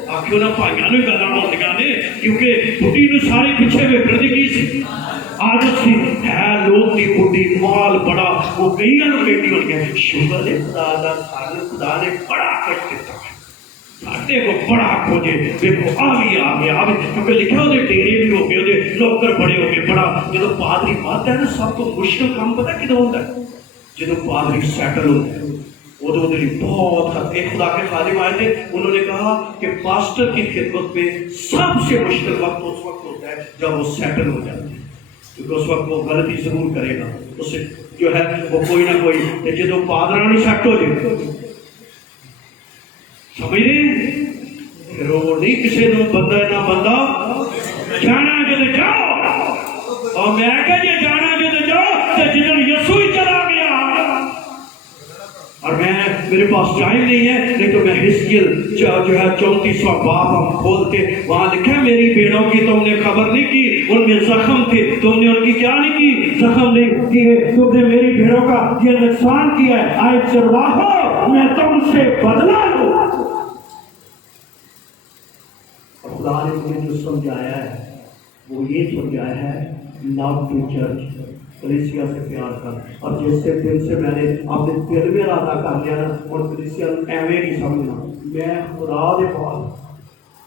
آخیو نہ پائیاں نے گلا ہوندیاں نے، کیونکہ بڈھی نو ساری پیچھے دیکھنے دی کی سی عادت سی ہے۔ لوگ دی بڈھی مال بڑا، وہ کئیاں نو کہندی ہونی ہے شکر ہے خدا دا، سانو خدا نے بڑا کچھ دیتا ہے، ساڈے کو بڑا کھوجے دیکھو آ گیا کیونکہ لکھا وہ ڈیرے بھی ہو گئے، وہ نوکر بڑے ہو گئے بڑا۔ جب پادری بات ہے نا سب تو مشکل کام پتا کدو ہوتا ہے؟ جب پادری سیٹل ہوتا ہے وہ بہت حد ایک خدا کے خادم آئے تھے، انہوں نے کہا کہ پاسٹر کی خدمت میں سب سے مشکل وقت اس وقت ہوتا ہے جب وہ سیٹل ہو جاتے ہیں، کیونکہ اس وقت وہ غلطی ضرور کرے گا، اس سے جو ہے وہ کوئی نہ کوئی جب پادرانی سیٹ ہو جائے سمجھ رہے پھر وہ نہیں کسی نے بندہ نہ بندہ جانا جو جاؤ، اور میں کہ یہ جانا جو جاؤ تو جدھر یسوع ہی چلا گیا، اور میں میرے پاس ٹائم نہیں ہے نہیں تو میں حزقیل جو ہے 34واں باب ہم کھول کے وہاں لکھا ہے میری بھیڑوں کی تم نے خبر نہیں کی، ان میں زخم تھے تم نے ان کی کیا نہیں کی، زخم نہیں کیے، تم نے میری بھیڑوں کا یہ نقصان کیا ہے، آئے چرواہو میں تم سے بدلہ لوں۔ خدا نے مجھے جو سمجھایا ہے وہ یہ سمجھایا ہے لو ٹو چرچ، کلیسیا سے پیار کر، اور جس سے دل سے میں نے اپنے دل میں ارادہ کر لیا نا اور کلیسیا ایویں نہیں سمجھنا، میں خدا دے بعد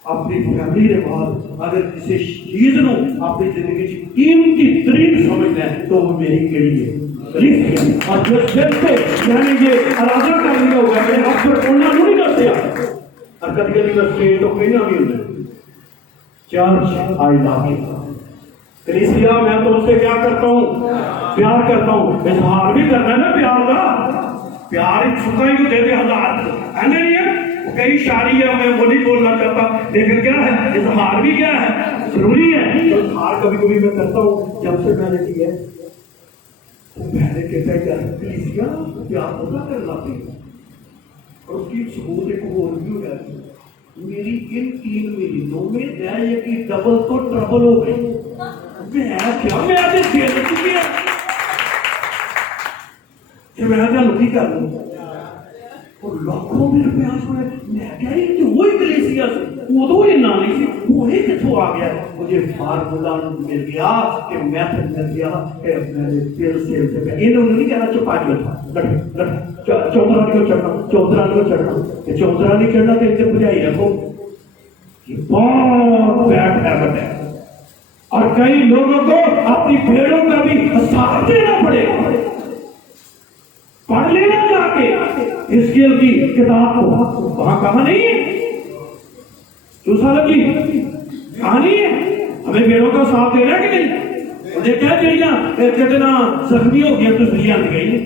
اپنی فیملی دے بعد اگر کسی چیز نو اپنی زندگی کی قیمتی ترین سمجھنا ہے تو وہ میری کیڑی ہے کلیسیا۔ اور جس دل سے میں نے یہ ارادہ کر لیا ہوگا میں اکثر انہوں نہیں کرتے اور کبھی کبھی بس تو کہنا بھی ہوتا ہے چرچ آئی لو کلیسیا میں تم سے کیا کرتا ہوں پیار کرتا ہوں، اظہار بھی کرنا ہے نا پیار کا، پیار ایک چھوٹا ہی دے دے ہزار ہے نہیں ہے، کئی شاعری ہے میں وہ نہیں بولنا چاہتا لیکن کیا ہے اظہار بھی کیا ہے ضروری ہے، اظہار کبھی کبھی میں کرتا ہوں۔ جب سے میں نے کی ہے میں نے کہتا ہے کہ کلیسیا پیار ہوتا کرنا چاہیے، اور اس کی ثبوت ایک اور بھی ہو جاتی ہے، میری ان 3 مہینوں میں یہ کہ ڈبل تو ٹربل ہو گئی، میں کیا میں آج دل چکی ہے کہ میں آج لکی کر لوں اور لاکھوں میں روپیہ چھوڑے، میں کیا کہ وہی کلیسیا سے ادو یہ نہ نہیں سی وہی کتوں آ گیا، مجھے فارمولا مل گیا کہ میتھڈ مل گیا کہ میرے دل سے انہوں نے نہیں کہنا چوپاٹی چودرا نہیں کو چڑھنا، چودرا نہیں کو چڑھنا، چودرا نہیں چڑھنا تو اتنے بجائی رکھو، یہ بہت بیڈ ہیبٹ ہے، اور کئی لوگوں کو اپنی بھیڑوں کا بھی ساتھ دینا پڑے گا، پڑھ لینا جا کے حزقیل کی کتاب کو، وہاں کہاں نہیں ہے سالم جی کہانی ہے ہمیں بھیڑوں کا ساتھ دینا کہ نہیں، انہیں کہہ دیا کتنا زخمی ہو گیا تو دنیا میں گئی،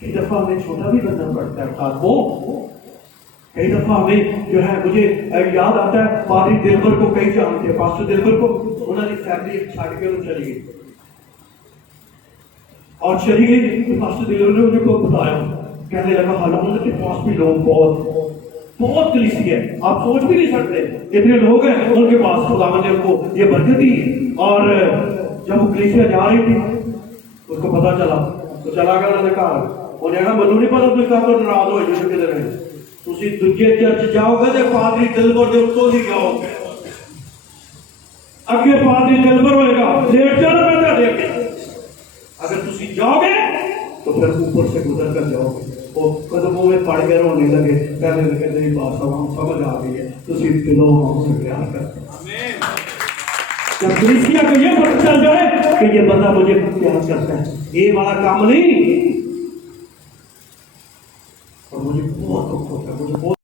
کئی دفعہ ہمیں چھوٹا بھی بننا پڑتا ہے خاتموں، کئی دفعہ ہمیں جو ہے مجھے یاد آتا ہے پادری دلبر کو کئی جانتے ہیں، پاسٹر دلبر کو انہوں نے فیملی چھاڑ کے انہوں چلی گئی اور چلی گئی تو پاسٹر دلبر نے انہیں کو بتایا، کہنے لگا حالانکہ ان کے پاس بھی لوگ بہت کلیسی ہے، آپ سوچ بھی نہیں سکتے اتنے لوگ ہیں ان کے پاس، خدا نے ان کو یہ برکت دی، اور جب وہ کلیسیا جا رہی تھی اس کو پتا چلا تو چلا گیا انہوں نے کہا انہیں کہا منو نہیں پتا تھی کہا تو ناراض ہوئے جو کدھر ہے تھی دوجے چرچ جاؤ گے تو پادری دلبر دے اتوں ہی جاؤ گے، اگے پادری دلبر ہوئے گا لیٹ جانا پہنتا دیکھ کے، اگر تسی جاؤ گے تو پھر اوپر سے گزر کر جاؤ گے، وہ قدموں میں پڑ کے رونے لگے، کہنے لگے میری بات سمجھ آ گئی ہے، تسی دلوں ہم سے پیار کرتے ہیں، جب کلیسیا کو یہ پتہ چل جائے کہ یہ بندہ مجھے پیار کرتا ہے، یہ والا کام نہیں، اور مجھے بہت دکھ ہوتا ہے، مجھے بہت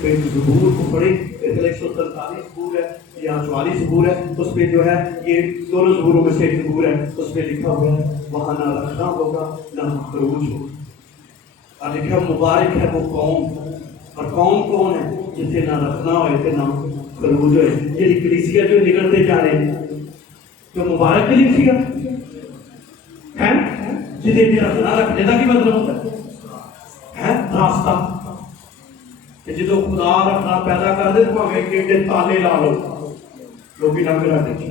پھر زبور کو پڑھی 143 زبور ہے یا 44 زبور ہے، اس میں جو ہے یہ دونوں زبوروں میں سے ایک زبور ہے، اس میں لکھا ہوا ہے وہاں نہ رکھنا ہوگا نہ خروج ہوگا، اور لکھا مبارک ہے وہ قوم، اور قوم کون ہے جسے نہ رکھنا ہوئے تھے نہ خروج ہوئے، یہ کلیسیا جو نکلتے جا رہے ہیں جو مبارک کلیسیا ہے جدے رکھنا رکھنے کا کی مطلب ہوتا ہے راستہ جدو خدا رکھنا پیدا کر دے تو ہمیں ایڈے تالے لا لو لوگ نہ کرا دیتی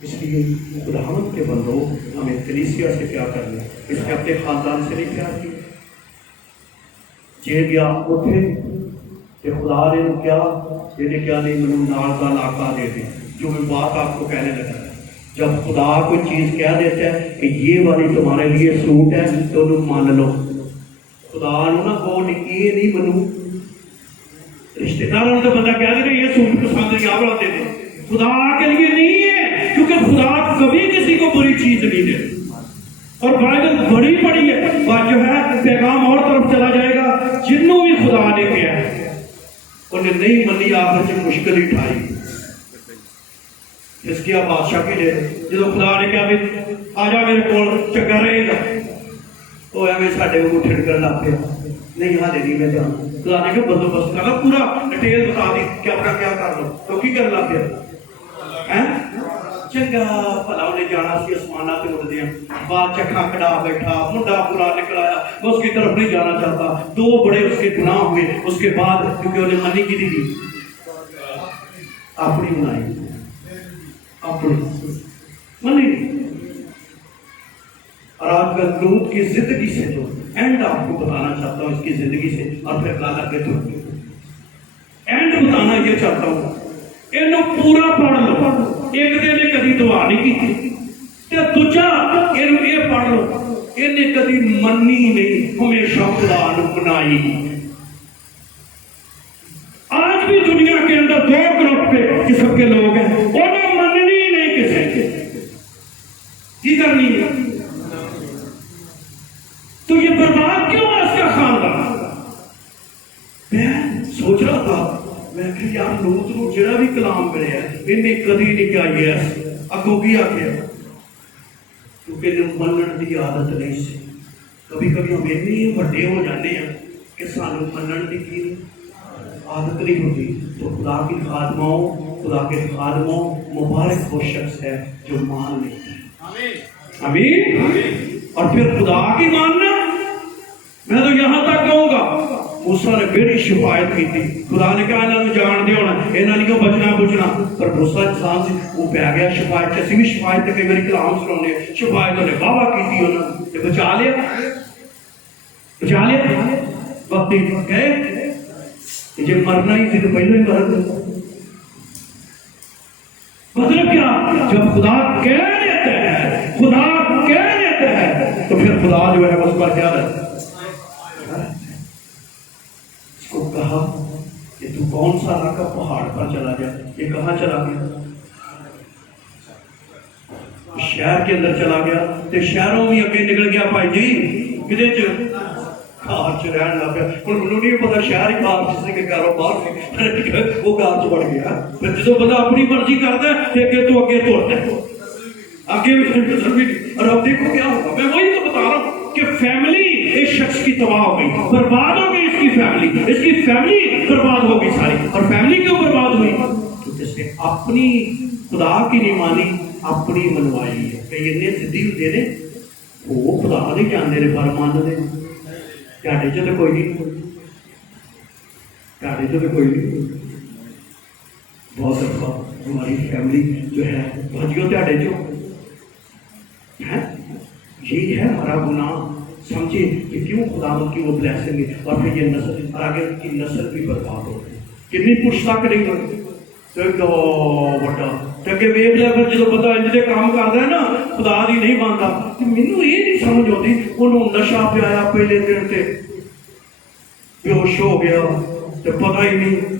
اس لیے خداوند کے بندوں ہمیں کلیسیا سے کیا کرنا ہے اس نے اپنے خاندان سے نہیں پیار کیا جے گیا اٹھے کہ خدا نے کیا یہ کیا نہیں منو نال کا علاقہ دے دے جو میں بات آپ کو کہنے لگا جب خدا کوئی چیز کہہ دیتا ہے کہ یہ والی تمہارے لیے سوٹ ہے تو انہوں مان لو خدا نو نہ کہو یہ نہیں منو رشتے داروں تو بندہ کہہ دے یہ سوٹ پسند نہیں آپ دے دے خدا کے لیے نہیں ہے کیونکہ خدا کبھی کسی کو بری چیز نہیں دے اور بائبل بڑی پڑی ہے بات جو ہے پیغام اور طرف چلا جائے گا جنوں بھی خدا نے کیا ہے انہیں نہیں منی آخر سے مشکل ہی اٹھائی اس کی آپ بادشاہ کے لیے جب خدا نے کیا بھی آ جا میرے کو چنگا رہے گا تو ایویں ساڈے کو ٹھڑکن لگ پیا نہیں ہاں نہیں میں جانا خدا نے کہ بندوبست کرنا پورا ڈیٹیل بتا دی کہ اپنا کیا کر لو تو کی کر لگ پیا چنگا بھلا انہیں جانا سی آسمانہ تے اڑدے ہیں بادشاہ کھنکڑا بیٹھا منڈا پورا نکل آیا میں اس کی طرف نہیں جانا چاہتا دو بڑے اس کے گناہ ہوئے اس کے بعد کیونکہ انہیں منی کی دی اپنی بنائی اپنی منی اور آج کل لوط کی زندگی سے جو اینڈ آپ کو بتانا چاہتا ہوں اس کی زندگی سے اور پھر لا کر کے تو اینڈ بتانا یہ چاہتا ہوں یہ پورا پڑھ لو ایک دن نے کدی دعا نہیں کی تے دوجا یہ پڑھ لو انہیں کدی منی نہیں ہمیشہ خدا نے بنائی آج بھی دنیا کے اندر دو گروپ کے قسم کے لوگ ہیں انہیں مننی نہیں کسی کی کرنی ہے تو یہ برباد کیوں ہے اس کا خاندان میں سوچ رہا تھا میں کہ یار لوط نو جڑا بھی کلام کرے ہے انہیں کدی نہیں کہا یس اگوں کی آخیا کیونکہ منن کی عادت نہیں سی کبھی کبھی ہم اتنے بڑے ہو جاتے ہیں کہ سانو منن کی عادت نہیں ہوتی تو خدا کی خادماؤں خدا کے خادموں مبارک وہ شخص ہے جو مان لیتے ہیں آمین اور پھر خدا کی ماننا میں تو یہاں تک کہوں گا موسیٰ نے بڑی شفایت کی تھی خدا نے کہا انہوں نے جان دے ہونا انہوں نے کہا بچنا بچنا پر موسیٰ انسان سے وہ پہ گیا شفایت کسی بھی شفایت تے کئی باری کلام سنانے شفایت نے بابا کی تھی انہوں نے بچا لیا وقت گئے جب مرنا ہی تھی تو پہلے ہی مرد مطلب کیا جب خدا کہہ دیتا ہے خدا کہہ دیتا ہے تو پھر خدا جو ہے اس پر کیا رہتا ہے اس کو کہا کہ تو کون سا علاقہ پہاڑ پر چلا گیا یہ کہاں چلا گیا شہر کے اندر چلا گیا تو شہروں میں اگے نکل گیا بھائی جی کدے گھر چ رہن لگ پیا ہوں مجھے نہیں پتا شہر ہی بات جس نے کاروبار وہ گھر چ بڑھ گیا پھر جب بندہ اپنی مرضی کرتا ہے تو اگے تو اگے توڑتا ہے آگے بھی اور اب دیکھو کیا ہوگا میں وہی تو بتا رہا ہوں کہ فیملی اس شخص کی تباہ ہو گئی برباد ہو گئی اس کی فیملی برباد ہو گئی ساری اور فیملی کیوں برباد ہوئی کیونکہ اس نے اپنی خدا کی نہیں مانی اپنی منوائی ہے کہ یہ زدی دے دے وہ خدا نہیں جانتے نے پر مان دے تہاڈے چ تو کوئی نہیں تہاڈے چ تو کوئی نہیں بہت دفعہ ہماری فیملی جو ہے بھجیو تہاڈے چ یہ ہے ہمارا گناہ سمجھے کہ کیوں خدا کی وہ بلیسنگ ہے اور پھر یہ نسل اور آگے کی نسل بھی برباد ہو گئی کتنی پوچھ تک نہیں ہوئی تو بڑا کہ ویب لیا پھر جب بندہ انجے کام کرتا ہے نا خدا دی نہیں مانتا مینوں یہ نہیں سمجھ آتی انہوں نشہ پیا پہلے دن سے بے ہوش ہو گیا تو پتہ ہی نہیں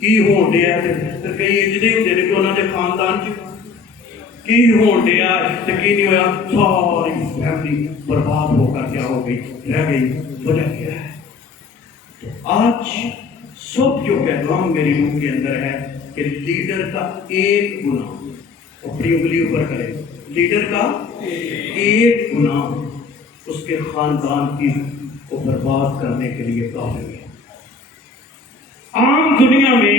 کی ہون دیا تو کئی انجے ہوتے ہیں کہ انہوں نے خاندان چ کی ہون دیا تو کی نہیں ہوا ساری فیملی برباد ہو کر کیا ہو گئی رہ گئی وجہ کیا ہے تو آج سب جو پیغام میری روح کے اندر ہے کہ لیڈر کا ایک گناہ اپنی انگلی اوپر کرے لیڈر کا ایک گناہ اس کے خاندان کی کو برباد کرنے کے لیے کافی ہے عام دنیا میں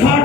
60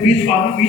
20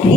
2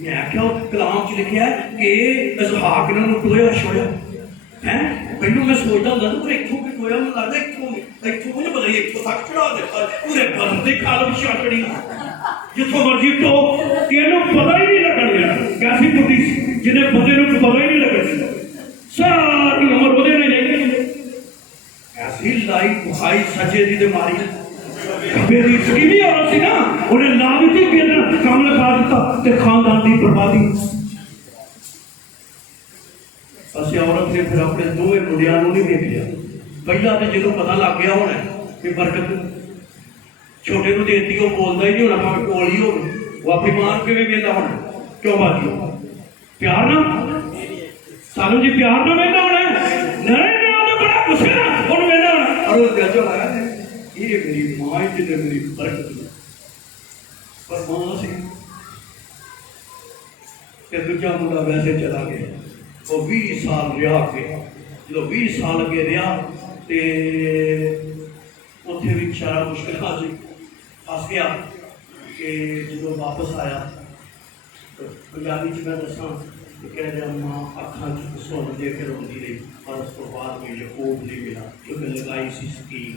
میں آخیا کلام چ لکھا ہے کہ اسحاق نے انہوں ٹویا چھوڑیا ہے. پہلو میں سوچتا ہوں پر اتوں کہ ٹویا مجھے لگتا اتوں مجھے پتا نہیں اتوں تک چڑھا دیتا پورے بندے کال پچھا چڑی جتوں مرضی ٹو تینوں پتا ہی نہیں لگن گیا کیسی بڈی جنہیں بندے کو پتا ہی نہیں لگن ساری عمر وہ ایسی لائی بخائی سجے دی ماری میری سکیمی عورت سی نا انہیں لا دیتی کہ کام لگا دیتا تے خاندان دی بربادی. اسی عورت نے پھر اپنے دوویں منڈیاں نوں نہیں دیکھیا. پہلا تے جدوں پتہ لگ گیا ہونا کہ برکت چھوٹے نوں دیتی وہ بولدا ہی نہیں ہونا بھاویں کول ہی ہوے وہ اپنی ماں نوں کیویں ویندا ہونا کیوں باقی پیار نہ سانو جی پیار نہ ویندا ہونا نہیں میں تو بڑا غصے نہ ہن ویندا ہونا اور گجو ہے یہ میری ماں ہے جے میری برکت پر ماں سی کہ دوجا منڈا ویسے چلا گیا وہ 20 سال رہا کے جب 20 سال اگے رہا تے اتنے بھی بچارا مشکل سی پھس گیا کہ جب واپس آیا تو پنجابی چ میں دساں کہ کہہ دیا ماں اکھاں سن دے کے روندی رہی اور اس کو بعد میں یعقوب نہیں ملا کیونکہ لگائی سی سکیم.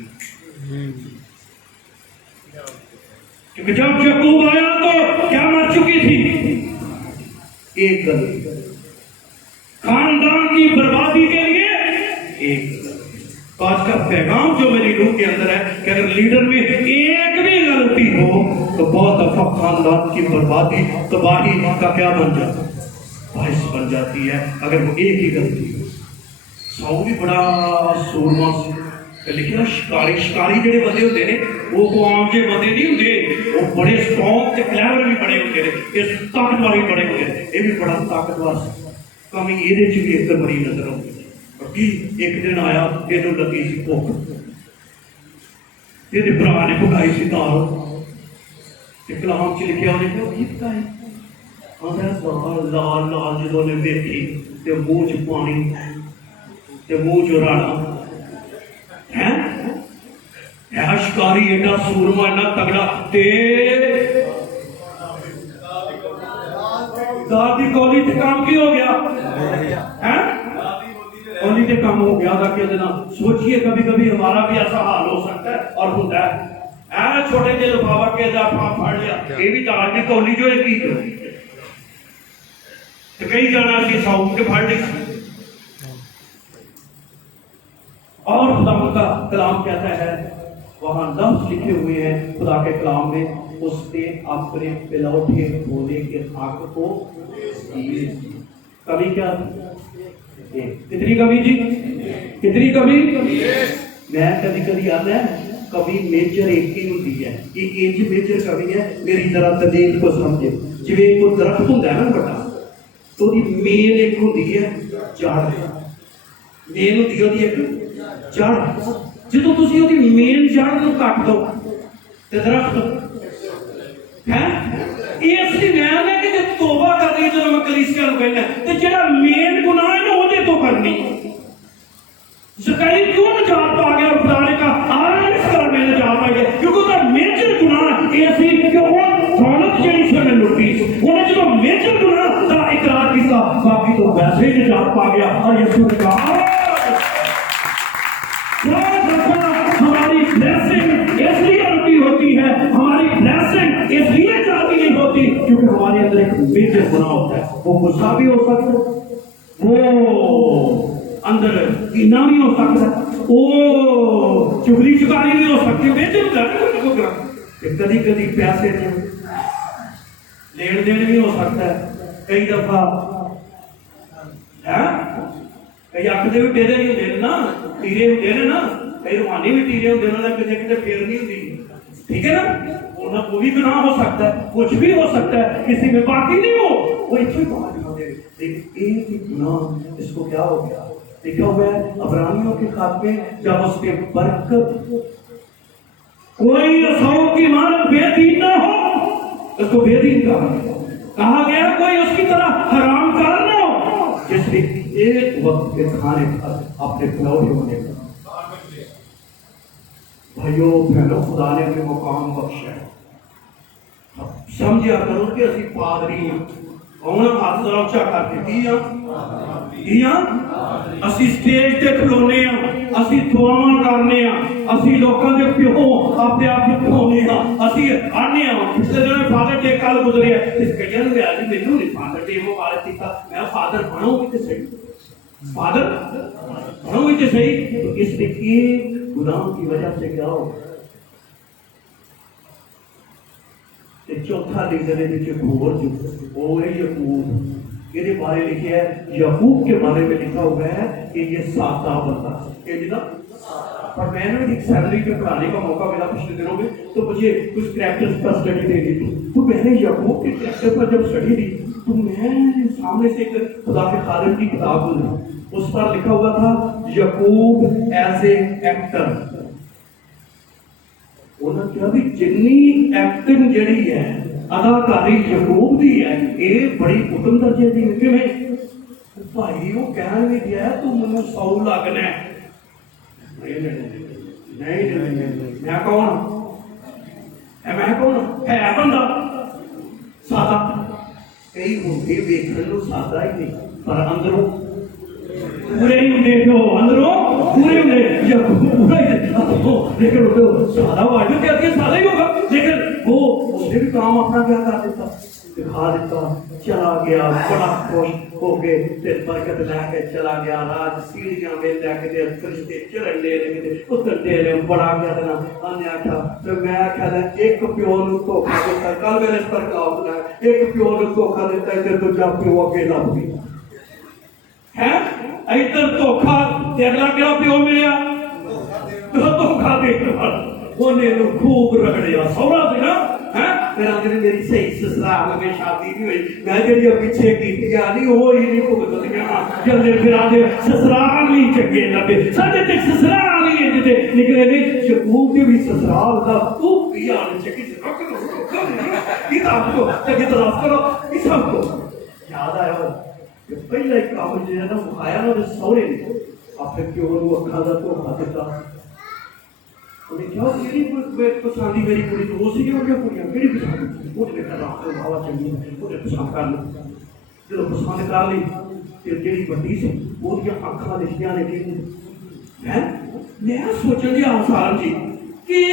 کیونکہ جب یعقوب آیا تو کیا مر چکی تھی ایک گل خاندان کی بربادی کے لیے ایک آج کا پیغام جو میری روح کے اندر ہے کہ اگر لیڈر میں ایک بھی غلطی ہو تو بہت دفعہ خاندان کی بربادی تباہی کا کیا بن جاتا باعث بن جاتی ہے اگر وہ ایک ہی غلطی ہو. ساؤ بھی بڑا سورما لیکن شکاری جڑے بندے ہوتے ہیں وہ عام جے بندے نہیں ہوتے وہ بڑے اسٹرانگ تے کلیور بھی بڑے ہوتے ہیں اس طاقتور بھی بڑے ہوتے ہیں. یہ بھی بڑا طاقتور کمی یہ بھی ایک بڑی نظر آؤں گی. ایک دن آیا یہ لگی سی بھوک یہ برا نے پکائی سی دال کلام چ لکھا انہیں کی پکائی لال لال جدو نے دیکھی تے منہ چ پانی تے منہ چ راڑا ہے شکاری ایڈا سورما ایڈا تگڑا تے دادی کولی تے کام کی ہو گیا ہے کولی تے کام ہو گیا تاکہ دینا سوچئے کبھی کبھی ہمارا بھی ایسا حال ہو سکتا ہے اور ہوتا ہے چھوٹے جے لفافہ کے دا پھاڑ لیا یہ بھی دال دی کولی جو ہے کی تو کئی جانا سی ساؤں کے پھاڑ لی. اور خدا کا کلام کہتا ہے وہاں لفظ لکھے ہوئے ہیں خدا کے کلام میں اس نے اپنے پلوٹے ہونے کے حق کو کمی کیا کتنی کمی جی کتنی کمی میں کبھی کبھی آتا ہے کبھی میجر ایک ہی ہوتی ہے یہ ایج میجر کبھی ہے میری طرح دلیل کو سمجھے جی کوئی درخت ہوتا ہے نا بڑا تو مین ایک ہوتی ہے جڑ مین ہوتی ہے ایک جڑ جدو تسی وہ مین جڑ کو کٹ دو تے درخت ہے اس لیے میں کہ جب توبہ کرنی جب میں کلیسیا کو کہنا تے جڑا مین گناہ ہے نا وہ تو کرنی زکریا کیوں نجات پا گیا اور خدا نے کہا اس طرح میں نجات پا گیا کیونکہ وہ میجر گناہ یہ سی کہ وہ دولت جڑی سے میں لٹی انہیں جب میجر گناہ کا اقرار کیا باقی تو ویسے ہی نجات پا گیا اور یسوع نے کہا ہماری بلیسنگ اس لیے رکی ہوتی ہے ہماری بلیسنگ اس لیے جاتی نہیں ہوتی کیونکہ ہمارے اندر ایک میجر گناہ ہوتا ہے وہ غصہ بھی ہو سکتا ہے وہ اندر کینہ بھی ہو سکتا ہے وہ چغلی چکاری بھی ہو سکتی ہے میجر ہوتا ہے کبھی کبھی پیسے لین دین بھی ہو سکتا ہے کئی دفعہ کئی اک دے بھی ٹیرے نہیں ہوتے نا ٹیرے ہوتے ہیں نا کئی روحانی بھی ٹیرے ہوتے ہیں کسی کسی پھیر نہیں ہوتی ٹھیک ہے نا وہ بھی گناہ ہو سکتا ہے کچھ بھی ہو سکتا ہے کسی میں باقی نہیں ہو وہ ایک ہی بات ہوتے لیکن ایک ہی گناہ اس کو کیا ہو گیا لکھا ہوا ہے عبرانیوں کے خط میں جب اس کے برکت کوئی سو کی مانت بے دین نہ ہو اس کو بے دین کہا گیا کوئی اس کی طرح حرام کار نہ ہو جس نے ایک وقت کے کھانے پر اپنے پلوٹے ہونے کا بھائیو بہنوں خدا نے ہمیں مقام بخشا ہے سمجھا کرو کہ اسی پادری کون ہاتھ ذرا اچھا کر کے کی اسی سٹیج تے کھلونے ہاں، اسی دعاواں کرنے ہاں، اسی لوکاں دے پیو اپنے آپ کو کھونے ہاں، اسی آنے ہاں۔ پچھلے دن فادر ڈے کل گزرے اس کئی نے آج مینوں نہیں فادر ڈے مبارک کیتا، میں فادر بنوں گی تے صحیح، فادر بنوں گی تے صحیح۔ تو اس نے ایک گناہ کی وجہ سے کیا ہو، چوتھا لیڈر ہے جو گھور جو وہ ہے یعقوب، یہ بارے لکھا ہے یعقوب کے بارے میں لکھا ہوا ہے کہ یہ سادہ بندہ ہے جی نا۔ پر میں نے ایک سیمنری میں پڑھانے کا موقع ملا پچھلے دنوں میں، تو مجھے کچھ کریکٹرز پر اسٹڈی دینی تھی، تو میں نے یعقوب کے کریکٹر پر جب اسٹڈی دی تو میں سامنے سے ایک خدا کے خالق کی کتاب گزری، اس پر لکھا ہوا تھا یعقوب ایز اے ایکٹر۔ انہوں نے کہا بھی جنی ایکٹنگ جڑی ہے اداکاری یعقوب دی ہے یہ بڑی اتم درجے دی ہے۔ کیوں بھائی وہ کہنے بھی دیا ہے تو مجھے 100 لگنا ہے، نہیں میں کون میں کون ہے بندہ سادہ، کئی ہوتے ویکھن نوں سادہ ہی نہیں پر اندروں پورے ہی ہوندے، جو اندروں پورے ہوندے یا پورا ہی لیکن وہ سادہ واجب کہتے ہیں سادہ ہی ہوگا، لیکن وہ اس نے بھی کام اپنا کیا کر دیتا، دکھا دیتا، چلا گیا بڑا خوش ہو کے برکت لے کے چلا گیا، راج سیڑھیاں میں لے کے فرشتے چڑھن دے رہے اتر دے رہے بڑا گیا دینا آنے آٹھا۔ تو میں آکھا ایک پیو نوں دھوکا دیتا، کل میں نے اس پر کہا ہوتا ہے ایک پیو نوں دھوکا دیتا ہے تو جا پیو اگے لب گیا ہے ادھر دھوکا تے اگلا کیا پیو ملیا دھوکا دے انہیں خوب رگڑیا سورا سے نا میرا دل میری صحیح سسرال میں شادی نہیں ہوئی، میں جڑی پیچھے کی نہیں وہ ہی نہیں بھگت گیا جلدی پھر آدھے سسرال نہیں چنگے لگے سارے تک سسرال ہی جتے نکلے نے یعقوب کے بھی سسرال کا تو بھی آنے چکی سے رکھ دو کتاب کو چنگی طرح کرو اس سب کو یاد آیا کہ پہلا ایک کام جو ہے نا مکھایا نا سورے نے اپنے پیو نوں اکھاں دا دھوکا دتا، انہیں کیا میری پسندی میری کڑی تو اسی ہو گیا کڑیاں میری پسند وہ نے کہا بابا چنگی انہیں پسند کر لی، جب پسند کر لی پھر جیڑی بڑی سی وہ اکھاں لکھیاں نے کہ میں سوچن دیا آسان جی کہ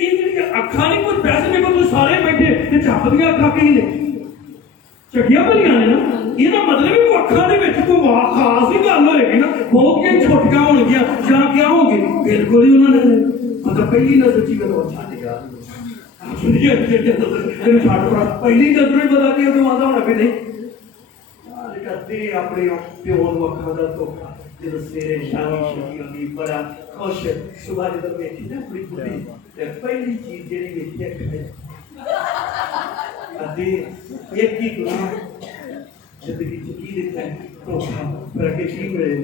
یہ اکھاں نہیں کچھ پیسے میں کو سارے بیٹھے تے چپ دیا اکھاں کی نے چٹیاں بھریاں نے نا، یہ مطلب ہے وہ اکھاں دے وچ کوئی خاص ہی گل ہوئے گی نا، بہت گیا چھوٹیاں ہون گیا یا کیا ہوں گے بالکل ہی انہوں نے مطلب پہلی نظر چی میں اچھا نہیں گیا پہلی نظر ہی بتا کے تو آدھا ہونا پہ نہیں کرتے اپنے پیو نوں اکھاں دا دھوکا جب سویرے شامی شکی ہوگی بڑا خوش صبح جب بیٹھی نا اپنی بڑھی پہلی چیز جیڑی ویکھی ہے ایک ہی گناہ زندگی چکی دیتا ہے دھوکا، پھر اگے کی ملے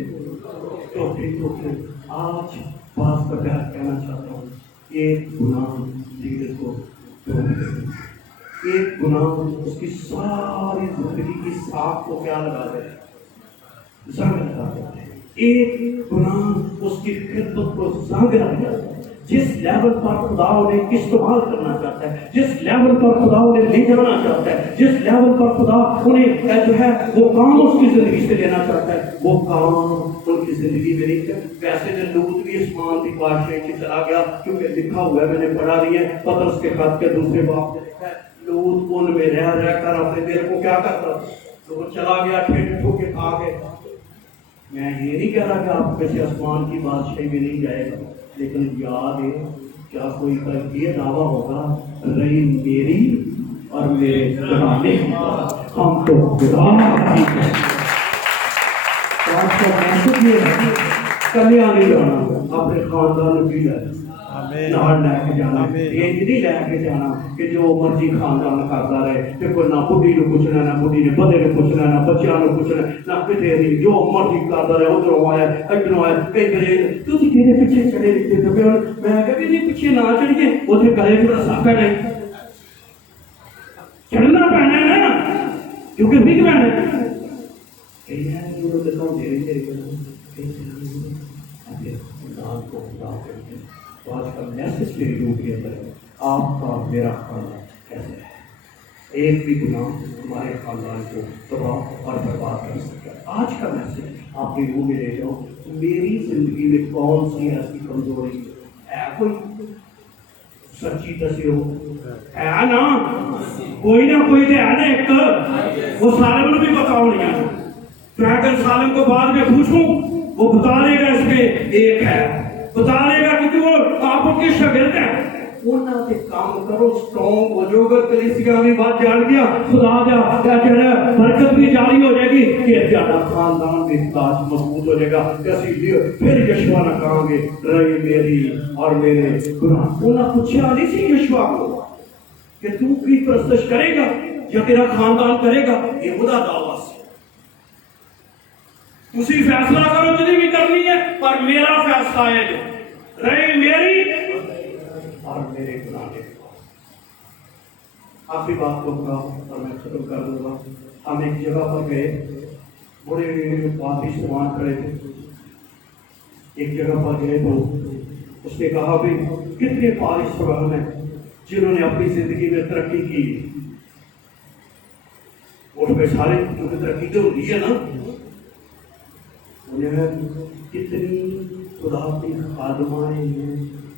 دھوکے۔ آج بات کا پیار کہنا چاہتا ہوں ایک گناہ لیڈر کو ایک گناہ اس کی ساری زندگی کی ساکھ کو کیا لگا دے زنگ لگا دے، ایک گناہ اس کی خدمت کو زنگ لگ جاتا ہے۔ جس لیول پر خدا انہیں استعمال کرنا چاہتا ہے، جس لیول پر خدا انہیں لے جانا چاہتا ہے، جس لیول پر خدا انہیں جو ہے وہ کام اس کی زندگی سے لینا چاہتا ہے وہ کام ان کی زندگی میں نہیں ہے۔ ویسے جو لوط بھی اسمان کی بادشاہی کی چلا گیا کیونکہ لکھا ہوا ہے، میں نے پڑھا نہیں ہے، پطرس کے خط کے دوسرے باب میں لکھا ہے لوط ان میں رہ کر اپنے دل کو کیا کرتا تو وہ چلا گیا ٹھیک ٹھو کے کھا گئے۔ میں یہ نہیں کہہ رہا کہ آپ کسی آسمان کی بادشاہی میں نہیں جائے گا، لیکن یاد ہے کیا کوئی کا یہ دعویٰ ہوگا رہی میری اور میرے گھرانے کی ہم تو خدا کی ہے۔ آج کا میسج یہ ہے کلیا نہیں جانا، اپنے خاندان کی نال لے کے جانا، یہ نہیں لے کے جانا کہ جو مرضی خاندان کرتا رہے کہ کوئی نہ بڈھی نو پوچھنا نہ بڈھی نے بندے نے پوچھنا نہ بچیاں نو پوچھنا نہ کتے نہیں، جو مرضی کرتا رہے ادھروں آیا ادھروں آیا کئی بجے تو تیرے پیچھے چڑھے رہتے تھے میں کہ بھی نہیں پیچھے نہ چڑھیے ادھر گلے تھوڑا ساکا نہیں چڑھنا پڑنا ہے نا کیونکہ بگ بین ہے کئی ہیں جو دکھاؤ دے رہے تو آج کا میسج میری روح کے اندر ہے آپ کا میرا خاندان کیسے ہے، ایک بھی گناہ تمہارے خاندان کو تباہ اور برباد کر سکتا ہے۔ آج کا میسج آپ کے منہ میں لے جاؤ، میری زندگی میں کون سی ایسی کمزوری ہے؟ کوئی سچی دسی ہو ہے نا؟ کوئی نہ کوئی تو ہے نا ایک، وہ سالم کو بھی پتا ہو نہیں ہے۔ میں اگر سالم کو بعد میں پوچھوں وہ بتا دے گا اس میں ایک ہے، بتا دے گا کیونکہ وہ آپ کے شاگرد ہیں۔ انہاں سے کام کرو، سٹرونگ ہو جو گا۔ کلیسیا میں بات جان گیا، خدا دا کیا کہہ رہا ہے، برکت بھی جاری ہو جائے گی کہ زیادہ خاندان بھی تاج مضبوط ہو جائے گا۔ اسی لیے پھر یشوا نہ کہاں گے رہی میری اور میرے گناہ۔ انہاں پوچھا نہیں سی یشوا کو کہ تو کی پرستش کرے گا یا تیرا خاندان کرے گا؟ یہ خدا دعویٰ سے اسی فیصلہ کرو جنہیں بھی کرنی ہے، پر میرا فیصلہ ہے جو رہے میری اور میرے گناہ کے۔ آخری بات کہوں گا اور میں ختم کر دوں گا۔ ہم ایک جگہ پر گئے، بڑے پادری سامان کھڑے تھے، ایک جگہ پر گئے تو اس نے کہا بھی کتنے پادری سامان ہیں جنہوں نے اپنی زندگی میں ترقی کی؟ اٹھ پہ سارے کیونکہ ترقی تو ہوتی ہے نا، انہیں کتنی خدا کی خادمائیں ہیں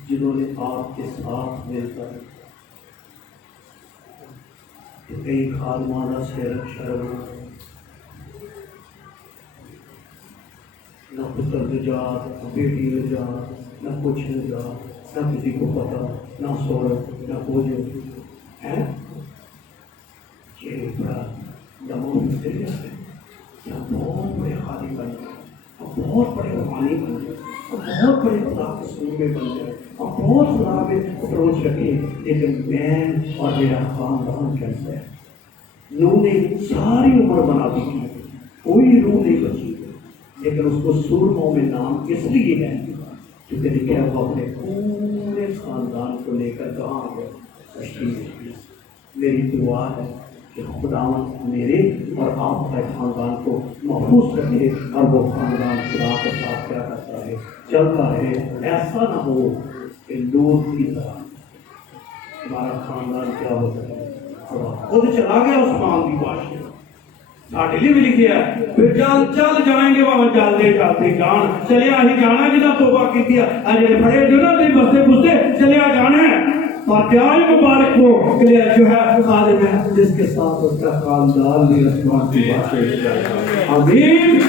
جنہوں نے آپ کے ساتھ مل کر کئی خادمانہ سے شرم نہ پتر نجات، نہ بیٹی نجات، نہ کچھ نجات، نہ کسی کو پتا، نہ سورت، نہ کچھ ہے۔ یہ بڑا دموں سے بہت بڑے خالی بن گئے، بہت بڑے روحانی بن گئے، بہت بڑے خدا کے سننے بن گئے، اور بہت خدا میں اپروچ رکھے۔ لیکن میں اور میرا خاندان کیسا ہے؟ نوح نے ساری عمر بنا دی تھی، کوئی روح نہیں بچی، لیکن اس کو سورموں میں نام اس لیے ہے کیونکہ لکھا وہ اپنے پورے خاندان کو لے کر کہاں گئے؟ تشریف۔ میری دعا ہے کہ خداوند میرے اور آپ کے خاندان کو محفوظ رکھے اور وہ خاندان خدا کے ساتھ کیا کرتا ہے، چلتا رہے۔ ایسا نہ ہو کہ لوگ کی طرح ہمارا خاندان کیا ہوتا ہے، خدا خود چلا گیا عثمان کی بادشاہ ساڈے لیے بھی لکھیا ہے، پھر چل جائیں گے وہاں چلتے چلتے جان چلیا ہی جانا جہاں توبہ کی اجے پڑے جو نا تھی بستے بستے چلیا جانا ہے۔ اور پیار مبارک ہو کہ جو ہے خادم ہے جس کے ساتھ اس کا خاندان بھی آسمان کی باتیں۔ آمین۔